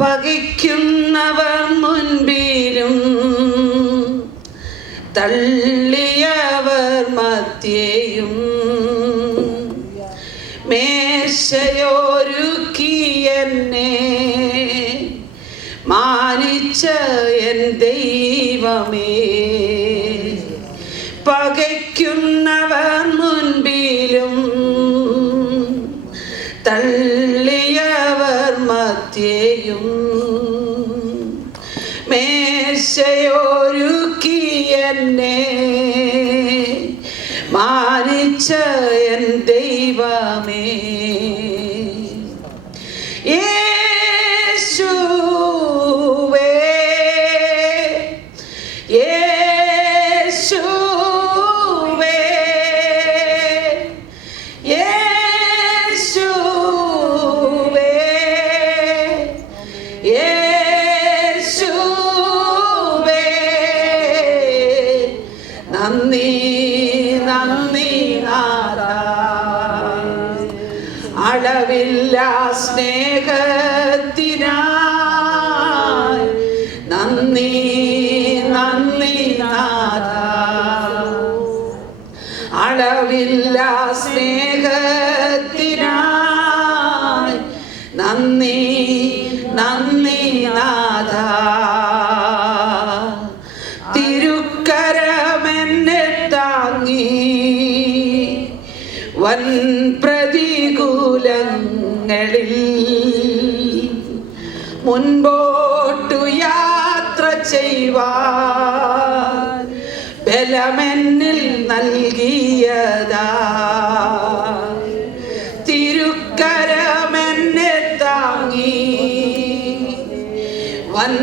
പകയ്ക്കുന്നവർ മുൻപിലും തള്ളിയവർ മധ്യേയും മേശയൊരുക്കി എന്നെ മാനിച്ച എൻ ദൈവമേ. പകയ്ക്കുന്നവർ മുൻപിലും തള്ളിയവർ മധ്യേയും മേശയൊരുക്കി എന്നെ മാനിച്ച എൻ ദൈവമേ. യേശുവേ യേശുവേ യേശുവേ യേശുവേ നന്ദി നന്ദി നാഥാ. അളവില്ല സ്നേഹത്തിനായി നന്ദി നന്ദി നാഥാ. അളവില്ല സ്നേഹത്തിനായി നന്ദി നന്ദി നാഥാ. തിരുക്കരമെന്നെ താങ്ങി വൻ പ്രതികൂലങ്ങളിൽ മുൻപോട്ടു യാത്ര ചെയ്യുവാൻ ബലമെന്നിൽ നൽകിയതാ. തിരുക്കരമെന്നെ താങ്ങി വൻ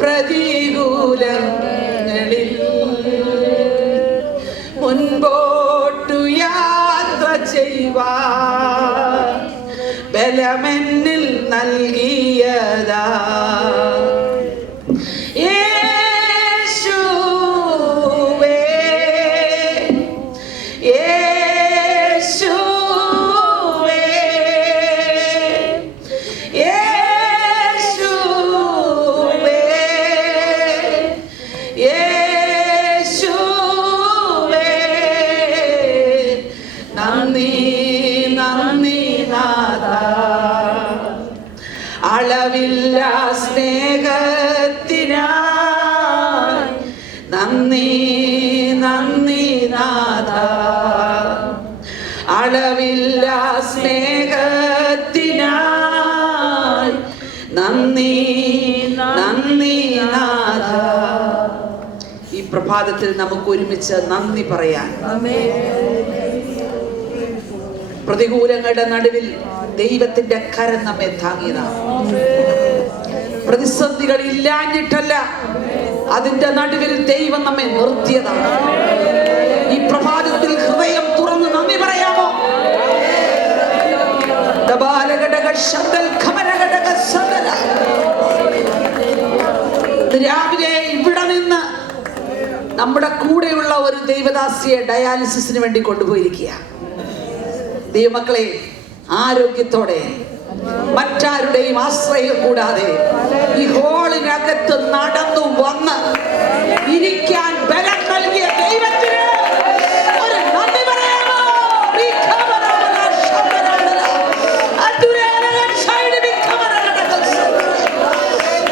പ്രതികൂലങ്ങളിൽ മുൻപോട്ടു യാത്ര ചെയ്യുവാൻ ബലമെന്നിൽ നൽകിയതാ. യേശുവേ യേശുവേ യേശുവേ യേശുവേ നന്ദി നന്ദി നാഥാ. അളവില്ല സ്നേഹത്തിനായി നന്ദി നന്ദി നാഥാ. അളവില്ല സ്നേഹത്തിനായി നന്ദി നന്ദി നാഥാ. ഈ പ്രഭാതത്തിൽ നമുക്ക് ഒരുമിച്ച് നന്ദി പറയാൻ. പ്രതികൂലങ്ങളുടെ നടുവിൽ ദൈവത്തിന്റെ കരം നമ്മെ താങ്ങിയതാണ്. പ്രതിസന്ധികൾ ഇല്ലാഞ്ഞിട്ടല്ല, അതിന്റെ നടുവിൽ ദൈവം നമ്മെ നിർത്തിയതാണ്. ഈ പ്രഭാതത്തിൽ ഹൃദയം തുറന്ന് നന്ദി പറയാമോ? രാവിലെ ഇവിടെ നിന്ന് നമ്മുടെ കൂടെയുള്ള ഒരു ദൈവദാസിയെ ഡയാലിസിസിന് വേണ്ടി കൊണ്ടുപോയിരിക്കുക. ദൈവമക്കളെ, ആരോഗ്യത്തോടെ മറ്റാരുടെയും ആശ്രയം കൂടാതെ ഈ ഹോളിനകത്ത് നടന്നു വന്ന് ഇരിക്കാൻ ബലം നൽകിയ ദൈവത്തിന് ഒരു നന്ദി പറയാമോ?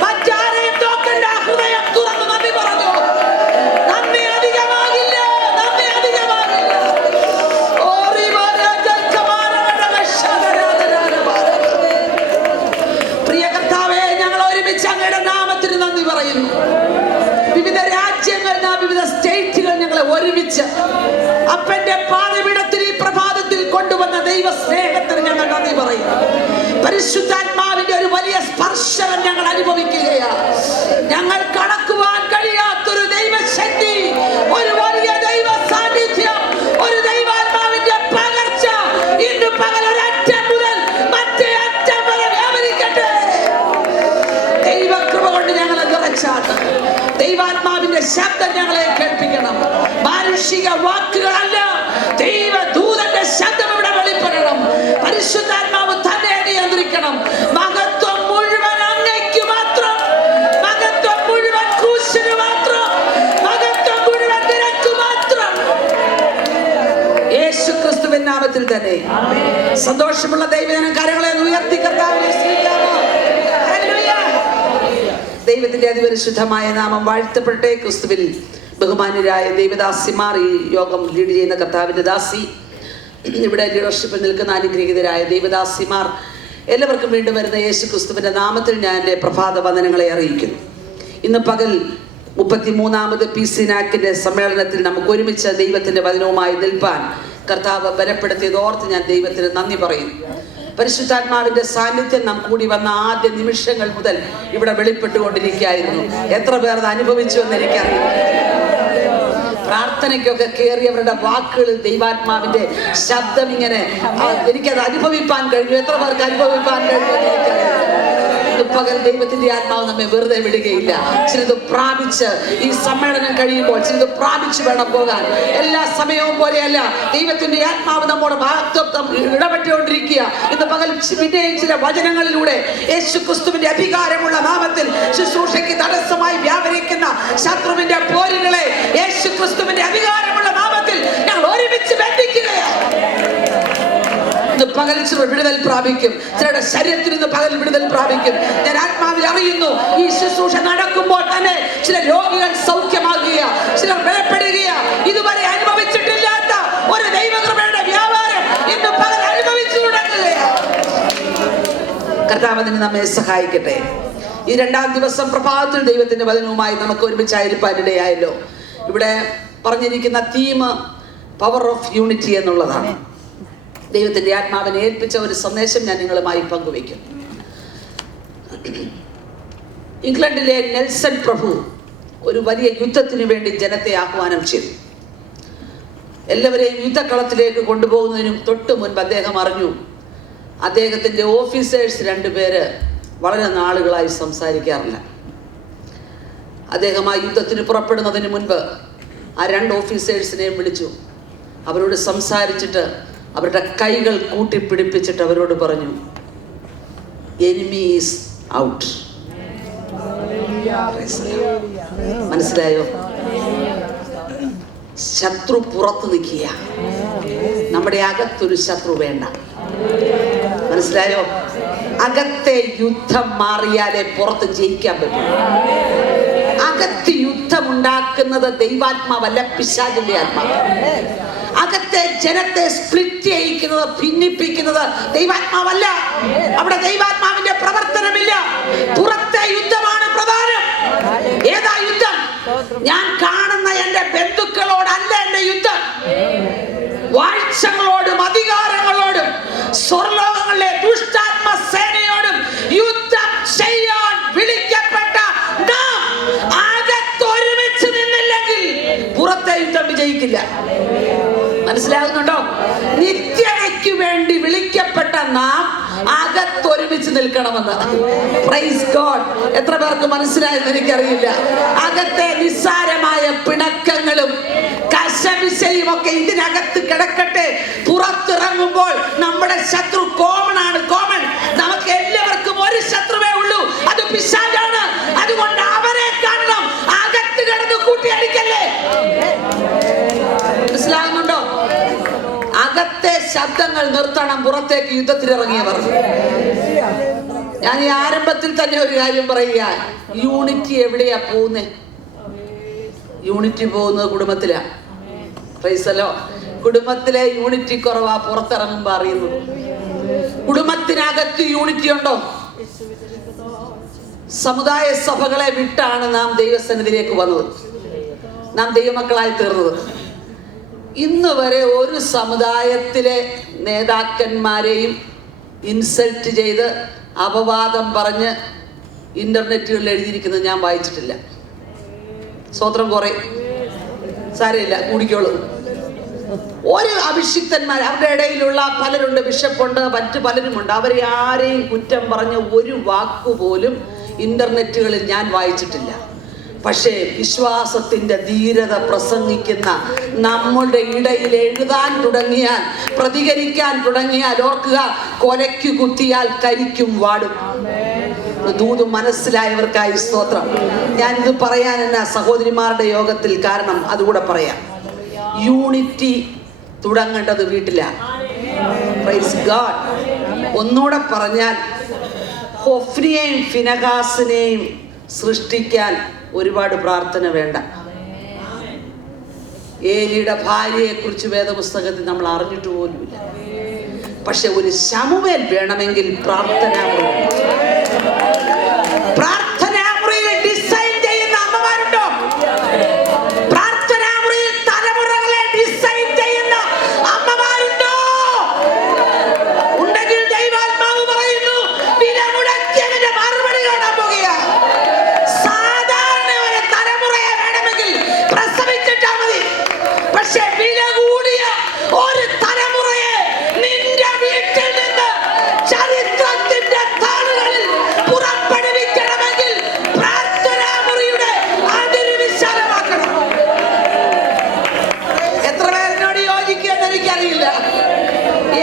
മറ്റാരെയും നോക്കണ്ട, ഹൃദയം തുറന്ന് നന്ദി പറഞ്ഞു. നന്ദി അധികമാകില്ല, നന്ദി അധികമാകില്ല. പ്രിയ കർത്താവേ, ഞങ്ങൾ ഒരുമിച്ച് അങ്ങയുടെ നാമത്തിന് നന്ദി പറയുന്നു. വിവിധ രാജ്യങ്ങൾ, വിവിധ സ്റ്റേറ്റുകൾ ഞങ്ങളെ ഒരുമിച്ച് അപ്പന്റെ പാതപീഠത്തിൽ ഈ പ്രഭാതത്തിൽ കൊണ്ടുവന്ന ദൈവ സ്നേഹത്തിന് ഞങ്ങൾ നന്ദി പറയുന്നു. പരിശുദ്ധാത്മാവിന്റെ ഒരു വലിയ സ്പർശനം ഞങ്ങൾ അനുഭവിക്കുകയാണ്. ഞങ്ങൾ കടക്കുവാൻ കഴിയാത്തൊരു ദൈവശക്തി, ഒരു വലിയ ദൈവ സാന്നിധ്യം, ഒരു ദൈവാത്മാവിന്റെ പകർച്ച ഇന്ന് പകൽ ഒരറ്റം മുതൽ മറ്റേ അറ്റം വരെ വ്യാപരിക്കട്ടെ. ദൈവകൃപ കൊണ്ട് ഞങ്ങളെ നിറച്ചാട്ട് ദൈവാത്മാവിന്റെ ശബ്ദം ഞങ്ങളെ കേൾപ്പിക്കണം. മാനുഷിക വാക്കുകളല്ല, ദൈവദൂതന്റെ ശബ്ദം ഇവിടെ വെളിപ്പെടണം. പരിശുദ്ധാത്മാവ് തന്നെ നിയന്ത്രിക്കണം. മഹത്വം മുഴുവൻ അങ്ങേക്ക് സന്തോഷമുള്ള ദൈവജനം കരങ്ങളെ ഉയർത്തി കർത്താവിനെ സ്തുതിക്കാമോ? ഹല്ലേലൂയ. ദൈവത്തിന്റെ അതിപരിശുദ്ധമായ നാമം വാഴ്ത്തപ്പെടട്ടെ. ക്രിസ്തുവിൽ ബഹുമാന്യരായ ദൈവദാസിമാർ, ഈ യോഗം ലീഡ് ചെയ്യുന്ന കർത്താവിന്റെ ദാസി, ഇവിടെ ലീഡർഷിപ്പിൽ നിൽക്കുന്ന അനുഗ്രഹീതരായ ദൈവദാസിമാർ, എല്ലാവർക്കും വീണ്ടും വരുന്ന യേശു ക്രിസ്തുവിന്റെ നാമത്തിൽ ഞാൻ എൻ്റെ പ്രഭാത വന്ദനങ്ങളെ അറിയിക്കുന്നു. ഇന്ന് പകൽ 33ാമത് PCNAC സമ്മേളനത്തിൽ നമുക്ക് ഒരുമിച്ച് ദൈവത്തിന്റെ വചനവുമായി നിൽപ്പാൻ കർത്താവ് ബലപ്പെടുത്തിയത് ഓർത്ത് ഞാൻ ദൈവത്തിന് നന്ദി പറയുന്നു. പരിശുദ്ധാത്മാവിന്റെ സാന്നിധ്യം നാം കൂടി വന്ന ആദ്യ നിമിഷങ്ങൾ മുതൽ ഇവിടെ വെളിപ്പെട്ടുകൊണ്ടിരിക്കുകയായിരുന്നു. എത്ര പേർ അത് അനുഭവിച്ചു എന്ന് എനിക്കറിയാം. പ്രാർത്ഥനയ്ക്കൊക്കെ കയറിയവരുടെ വാക്കുകളിൽ ദൈവാത്മാവിന്റെ ശബ്ദം ഇങ്ങനെ എനിക്കത് അനുഭവിപ്പാൻ കഴിഞ്ഞു. എത്ര പേർക്ക് അനുഭവിപ്പാൻ കഴിഞ്ഞു എന്ന് എനിക്കറിയാം. പകൽ ദൈവത്തിന്റെ ആത്മാവ് നമ്മെ വെറുതെ വിടുകയില്ല. ചിലത് പ്രാപിച്ച് ഈ സമ്മേളനം കഴിയുമ്പോൾ ചിലത് പ്രാപിച്ച് വേണം പോകാൻ. എല്ലാ സമയവും പോലെയല്ല, ദൈവത്തിന്റെ ആത്മാവ് നമ്മുടെ വാഗ്ദത്തം ഇടപെട്ടുകൊണ്ടിരിക്കുക. ഇന്ന് പകൽ പിന്നെയും ചില വചനങ്ങളിലൂടെ യേശു ക്രിസ്തുവിന്റെ അധികാരമുള്ള നാമത്തിൽ ശുശ്രൂഷയ്ക്ക് തടസ്സമായി വ്യാപരിക്കുന്ന ശത്രുവിന്റെ പോരുകളെ യേശു ക്രിസ്തുവിന്റെ അധികാരമുള്ള നാമത്തിൽ ഞങ്ങൾ ഒരുമിച്ച് ബന്ധിക്കുകയാണ്. പകൽ ചില വിടുതൽ പ്രാപിക്കും. ചിലരുടെ ശരീരത്തിൽ നിന്ന് പകൽ വിടുതൽ പ്രാപിക്കും. ഞാൻ ആത്മാവിൽ അറിയുന്നു, ഈ ശുശ്രൂഷ നടക്കുമ്പോൾ തന്നെ ചില രോഗികൾ സൗഖ്യമാകുക, ചിലർ ബലപ്പെടുക. ഇതുവരെ അനുഭവിച്ചിട്ടില്ലാത്ത ഒരു ദൈവകൃപയുടെ വ്യാപാരം ഇന്ന് പകൽ അനുഭവിച്ചു തുടങ്ങുകയാണ്. കർത്താവ് അതിന് നമ്മെ സഹായിക്കട്ടെ. ഈ 2ാം ദിവസം പ്രഭാതത്തിൽ ദൈവത്തിന്റെ വചനവുമായി നമുക്ക് ഒരുമിച്ചായിരിക്കാനിടയായല്ലോ. ഇവിടെ പറഞ്ഞിരിക്കുന്ന തീം പവർ ഓഫ് യൂണിറ്റി എന്നുള്ളതാണ്. ദൈവത്തിന്റെ ആത്മാവിനെ ഏൽപ്പിച്ച ഒരു സന്ദേശം ഞാൻ നിങ്ങളുമായി പങ്കുവയ്ക്കും. ഇംഗ്ലണ്ടിലെ നെൽസൺ പ്രഭു ഒരു വലിയ യുദ്ധത്തിന് വേണ്ടി ജനത്തെ ആഹ്വാനം ചെയ്തു. എല്ലാവരെയും യുദ്ധക്കളത്തിലേക്ക് കൊണ്ടുപോകുന്നതിനും തൊട്ട് മുൻപ് അദ്ദേഹം അറിഞ്ഞു, അദ്ദേഹത്തിന്റെ ഓഫീസേഴ്സ് 2 പേര് വളരെ നാളുകളായി സംസാരിക്കാറില്ല. അദ്ദേഹം ആ യുദ്ധത്തിന് പുറപ്പെടുന്നതിന് മുൻപ് ആ 2 ഓഫീസേഴ്സിനെയും വിളിച്ചു. അവരോട് സംസാരിച്ചിട്ട് അവരുടെ കൈകൾ കൂട്ടിപ്പിടിപ്പിച്ചിട്ട് അവരോട് പറഞ്ഞു, എനിമി ഈസ് ഔട്ട്. മനസ്സിലായോ? ശത്രു പുറത്ത് നിൽക്കുക, നമ്മുടെ അകത്തൊരു ശത്രു വേണ്ട. മനസ്സിലായോ? അകത്തെ യുദ്ധം മാറിയാലേ പുറത്ത് ജയിക്കാൻ പറ്റും. അകത്ത് യുദ്ധമുണ്ടാക്കുന്നത് ദൈവാത്മാവല്ല, പിശാചിന്റെ ആത്മാവ്. അകത്തെ ജനത്തെ സ്പ്ലിറ്റ് ചെയ്യിക്കുന്നത്, ഭിന്നിപ്പിക്കുന്നത് ദൈവാത്മാവല്ല. അവിടെ ദൈവാത്മാവിന്റെ പ്രവർത്തനമില്ല. പുറത്തെ യുദ്ധമാണ് പ്രധാനം. ഏതാ യുദ്ധം? ഞാൻ കാണുന്ന എന്റെ ബന്ധുക്കളോടല്ല എന്റെ യുദ്ധം. വാഴ്ചകളോടും അധികാരങ്ങളോടും സ്വർലോകങ്ങളിലെ ദുഷ്ടാത്മ സേനയോടും യുദ്ധം ചെയ്യാൻ വിളിക്കപ്പെട്ട നാം അകത്തൊരുമിച്ച് നിന്നില്ലെങ്കിൽ പുറത്തെ യുദ്ധം വിജയിക്കില്ല. മനസ്സിലാകുന്നുണ്ടോ? നിത്യതയ്ക്ക് വേണ്ടി വിളിക്കപ്പെട്ട നാം അകത്തൊരുമിച്ച് നിൽക്കണമെന്ന്. Praise God. എത്ര പേർക്ക് മനസ്സിലായെന്ന് എനിക്കറിയില്ല. അകത്തെ നിസ്സാരമായ പിണക്കങ്ങളും കശപിശയും ഒക്കെ ഇതിനകത്ത് കിടക്കട്ടെ. പുറത്തിറങ്ങുമ്പോൾ നമ്മുടെ ശത്രു കോമൺ ആണ്. കോമൺ. നമുക്ക് എല്ലാവർക്കും ഒരു ശത്രുവേ ഉള്ളൂ, അത് പിശാചാണ്. അതുകൊണ്ട് അവരെ കാണണം. അകത്ത് കിടന്ന് കൂട്ടിയടിക്കല്ലേ. മനസ്സിലാകുന്നുണ്ടോ? അകത്തെ ശബ്ദങ്ങൾ നിർത്തണം, പുറത്തേക്ക് യുദ്ധത്തിലിറങ്ങിയവർ. ഞാൻ ഈ ആരംഭത്തിൽ തന്നെ ഒരു കാര്യം പറയുക, യൂണിറ്റി എവിടെയാ പോകുന്നത്? യൂണിറ്റി പോകുന്നത് കുടുംബത്തിലാ. പ്രൈസലോ. കുടുംബത്തിലെ യൂണിറ്റി കുറവാ പുറത്തിറങ്ങുമ്പോ അറിയുന്നത്. കുടുംബത്തിനകത്ത് യൂണിറ്റി ഉണ്ടോ? സമുദായ സഭകളെ വിട്ടാണ് നാം ദൈവസന്നിധിയിലേക്ക് വന്നത്, നാം ദൈവമക്കളായി തീർന്നത്. ഇന്ന് വരെ ഒരു സമുദായത്തിലെ നേതാക്കന്മാരെയും ഇൻസൾട്ട് ചെയ്ത് അപവാദം പറഞ്ഞ് ഇന്റർനെറ്റുകളിൽ എഴുതിയിരിക്കുന്നത് ഞാൻ വായിച്ചിട്ടില്ല. സ്വത്രം കുറെ സാരമില്ല, കൂടിക്കോളൂ. ഒരു അഭിഷിക്തന്മാർ, അവരുടെ ഇടയിലുള്ള പലരുണ്ട്, ബിഷപ്പുണ്ട്, മറ്റു പലരുമുണ്ട്. അവരെ ആരെയും കുറ്റം പറഞ്ഞ ഒരു വാക്കുപോലും ഇന്റർനെറ്റുകളിൽ ഞാൻ വായിച്ചിട്ടില്ല. പക്ഷേ വിശ്വാസത്തിന്റെ ധീരത പ്രസംഗിക്കുന്ന നമ്മുടെ ഇടയിൽ എഴുതാൻ തുടങ്ങിയാൽ, പ്രതികരിക്കാൻ തുടങ്ങിയാൽ, ഓർക്കുക, കൊലയ്ക്കു കുത്തിയാൽ കരിക്കും വാടും. ദൂത് മനസ്സിലായവർക്കായി സ്തോത്രം. ഞാനിത് പറയാൻ എന്നാ സഹോദരിമാരുടെ യോഗത്തിൽ കാരണം അതുകൂടെ പറയാം. യൂണിറ്റി തുടങ്ങേണ്ടത് വീട്ടിലാണ്. Praise God. ഒന്നുകൂടെ പറഞ്ഞാൽ ഹൊഫ്നിയെയും ഫിനഹാസിനെയും സൃഷ്ടിക്കാൻ ഒരുപാട് പ്രാർത്ഥന വേണ്ട. ഏലിയുടെ ഭാര്യയെ കുറിച്ച് വേദപുസ്തകത്തിൽ നമ്മൾ അറിഞ്ഞിട്ട് പോലുമില്ല. പക്ഷെ ഒരു ശമൂവേൽ വേണമെങ്കിൽ പ്രാർത്ഥനാമുറിയിൽ ഡിസൈൻ ചെയ്യുന്ന അമ്മമാരുണ്ടോ? പ്രാർത്ഥനാമുറിയിൽ തലമുറകളെ ഡിസൈൻ ചെയ്യുന്ന അമ്മമാരുണ്ടോ? ഉണ്ടെങ്കിൽ ദൈവാത്മാവ് പറയുന്നു, വില മുടക്കിയതിന്റെ മറുപടി കാണാൻ പോകുകയാണ്. സാധാരണ ഒരു തലമുറയെ വേണമെങ്കിൽ പ്രസവിച്ചിട്ടാ മതി. പക്ഷെ വില കൂടിയ ഒരു തലമുറയെ നിന്റെ വീട്ടിൽ നിന്ന് ചരിത്രത്തിന്റെ താളുകളിൽ പുറപ്പെടുവിക്കണമെങ്കിൽ പ്രാർത്ഥനാമുറിയുടെ അതിര് വിശാലമാക്കണം. എത്ര പേരിനോട് യോജിക്കുമെന്ന് എനിക്കറിയില്ല.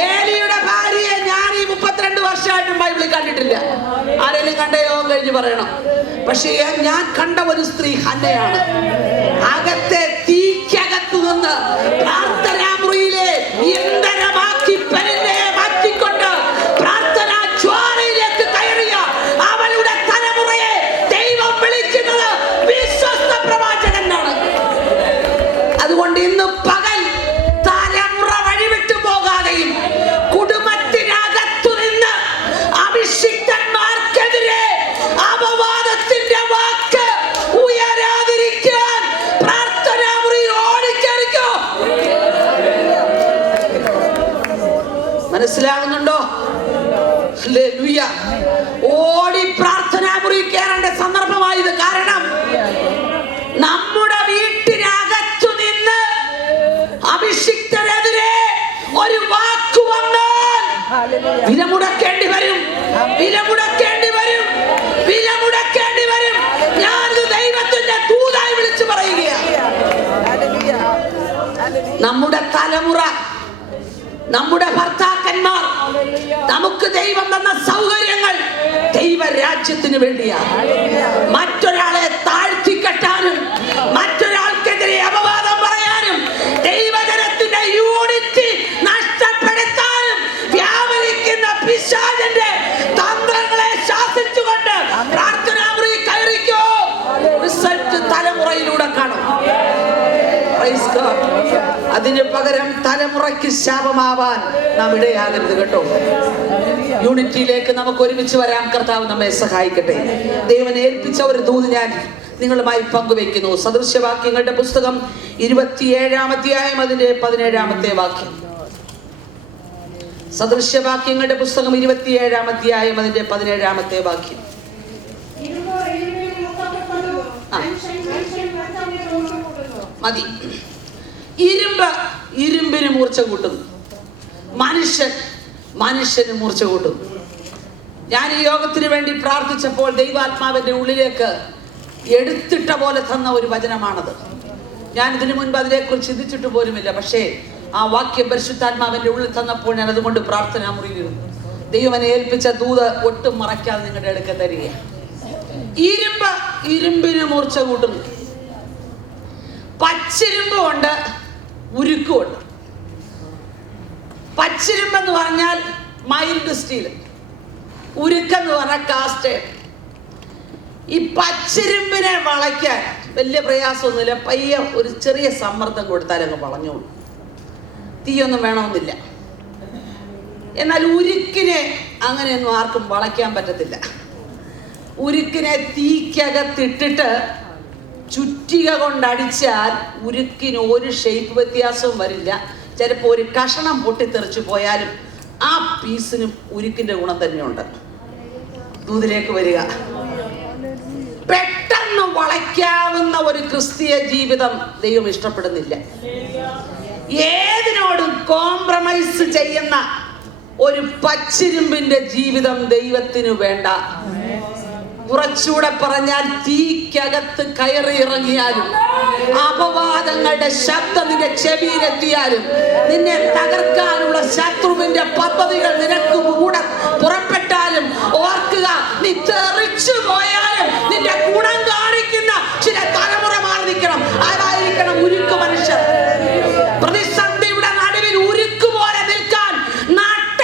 ഏലിയുടെ ഭാര്യയെ ഞാൻ ഈ 32 വർഷമായിട്ടും ബൈബിളിൽ കണ്ടിട്ടില്ല. ആരെങ്കിലും കണ്ട യോഗം കഴിഞ്ഞ് പറയണം. പക്ഷേ ഞാൻ കണ്ട ഒരു സ്ത്രീ ഹന്നയാണ്. അകത്തെ തീക്കകത്തു നിന്ന് പ്രാർത്ഥനാമുറിയിലെ ഇന്ധനമാക്കി പെരുന്നയെ മാറ്റിക്കൊണ്ട് പ്രാർത്ഥനാ ജ്വാലയിലേക്ക് കയറിയ അവളുടെ തലമുറയെ ദൈവം വിളിക്കുന്നത് വിശ്വസ്ത പ്രവാചകനാണ്. അതുകൊണ്ട് ഇന്ന് പകൽ തലമുറ വഴിവിട്ടു പോകാതെയും കുടുംബത്തിനകത്തു നിന്ന് അഭിഷിക്തന്മാർക്കെതിരെ അപവാദത്തിന്റെ വാക്ക് ഉയരാതിരിക്കാൻ പ്രാർത്ഥനാമുറിയിൽ ഓടിക്കേറിക്കോ. മനസ്സിലാകുന്നുണ്ടോ? ഹല്ലേലൂയ. ഓടി പ്രാർത്ഥനാമുറി കയറേണ്ട സന്ദർഭമായത്. കാരണം നമ്മുടെ വീട്ടിനകത്തു നിന്ന് അഭിഷിക്തരെതിരെ ഒരു വാക്ക് വന്നാൽ വില മുടക്കേണ്ടി വരും. ഞാനിത് ദൈവത്തിന്റെ ദൂതായി വിളിച്ചു പറയുകയാണ്. നമ്മുടെ തലമുറ, നമ്മുടെ ഭർത്താക്കന്മാർ, നമുക്ക് ദൈവം തന്ന സൗകര്യങ്ങൾ ദൈവരാജ്യത്തിന് വേണ്ടിയാണ്. മറ്റൊരാളെ താഴ്ത്തിക്കെട്ടാനും മറ്റൊരാൾക്കെതിരെ അപവാദം പറയാനും ദൈവജനത്തിന്റെ യൂണിറ്റി നഷ്ടപ്പെടുത്താനും വ്യാപരിക്കുന്ന പിശാചിന്റെ തന്ത്രങ്ങളെ ശാസിച്ചുകൊണ്ട് പ്രാർത്ഥനാമുറിയിൽ കയറിക്കോ. റിസൾട്ട് തലമുറയിലൂടെ കാണും. Praise God. അതിന് പകരം തലമുറയ്ക്ക് ശാപമാവാൻ നാം ഇടയാകരുത് കേട്ടോ. യൂണിറ്റിയിലേക്ക് നമുക്ക് ഒരുമിച്ച് വരാൻ കർത്താവ് നമ്മെ സഹായിക്കട്ടെ. ദൈവം ഏൽപ്പിച്ച ഒരു ദൂത് ഞാൻ നിങ്ങളുമായി പങ്കുവെക്കുന്നു. സദൃശ്യവാക്യങ്ങളുടെ പുസ്തകം 27-ാം അധ്യായം അതിന്റെ 17-ാമത്തെ വാക്യം. സദൃശ്യവാക്യങ്ങളുടെ പുസ്തകം 27-ാം അധ്യായം അതിന്റെ 17-ാമത്തെ വാക്യം. മതി. ഇരുമ്പിന് മൂർച്ച കൂട്ടുന്നു, മനുഷ്യന് മൂർച്ച കൂട്ടുന്നു. ഞാൻ ഈ യോഗത്തിന് വേണ്ടി പ്രാർത്ഥിച്ചപ്പോൾ ദൈവാത്മാവിന്റെ ഉള്ളിലേക്ക് എടുത്തിട്ട പോലെ തന്ന ഒരു വചനമാണത്. ഞാൻ ഇതിനു മുൻപ് അതിനെക്കുറിച്ച് ചിന്തിച്ചിട്ട് പോലുമില്ല. പക്ഷേ ആ വാക്യം പരിശുദ്ധാത്മാവിന്റെ ഉള്ളിൽ തന്നപ്പോൾ ഞാൻ അതുകൊണ്ട് പ്രാർത്ഥന മുറിയിരുന്നു. ദൈവം ഏൽപ്പിച്ച ദൂത് ഒട്ടും മറയ്ക്കാതെ നിങ്ങളുടെ അടുക്ക തരിക. ഇരുമ്പിന് മൂർച്ച കൂട്ടുന്നു. പച്ചിരുമ്പുണ്ട്, ഉരുക്കുമുണ്ട്. പച്ചിരുമ്പെന്ന് പറഞ്ഞാൽ മൈൽഡ് സ്റ്റീൽ, ഉരുക്കെന്ന് പറഞ്ഞാൽ കാസ്റ്റ്. ഈ പച്ചിരുമ്പിനെ വളയ്ക്കാൻ വലിയ പ്രയാസമൊന്നുമില്ല. പയ്യെ ഒരു ചെറിയ സമ്മർദ്ദം കൊടുത്താൽ അങ്ങ് വളഞ്ഞോളൂ. തീയൊന്നും വേണമെന്നില്ല. എന്നാൽ ഉരുക്കിനെ അങ്ങനെയൊന്നും ആർക്കും വളയ്ക്കാൻ പറ്റത്തില്ല. ഉരുക്കിനെ തീക്കകത്തിട്ടിട്ട് ചുറ്റിക കൊണ്ടടിച്ചാൽ ഉരുക്കിന് ഒരു ഷേപ്പ് വ്യത്യാസവും വരില്ല. ചിലപ്പോൾ ഒരു കഷണം പൊട്ടിത്തെറിച്ചു പോയാലും ആ പീസിനും ഉരുക്കിന്റെ ഗുണം തന്നെയുണ്ട്. ദൂതിലേക്ക് വരിക. പെട്ടെന്ന് വളയ്ക്കാവുന്ന ഒരു ക്രിസ്തീയ ജീവിതം ദൈവം ഇഷ്ടപ്പെടുന്നില്ല. ഏതിനോടും കോംപ്രമൈസ് ചെയ്യുന്ന ഒരു പച്ചിരുമ്പിന്റെ ജീവിതം ദൈവത്തിന് വേണ്ട. കുറച്ചുകൂടെ പറഞ്ഞാൽ തീക്കകത്ത് കയറി ഇറങ്ങിയാലും അപവാദങ്ങളുടെ ശബ്ദം നിന്റെ ചെവിയിലെത്തിയാലും നിന്നെ തകർക്കാനുള്ള ശത്രുവിന്റെ പദ്ധതികൾ നിനക്ക് കൂടെ പുറപ്പെട്ടാലും ഓർക്കുക, നീ തെറിച്ചു പോയാലും നിന്റെ ഗുണം കാണിക്കുന്ന ചില തലമുറ മാറി നിൽക്കണം. ആരായിരിക്കണം? ഉരുക്ക് മനുഷ്യർ. പ്രതിസന്ധിയുടെ നടുവിൽ ഉരുക്ക് പോലെ നിൽക്കാൻ നട്ട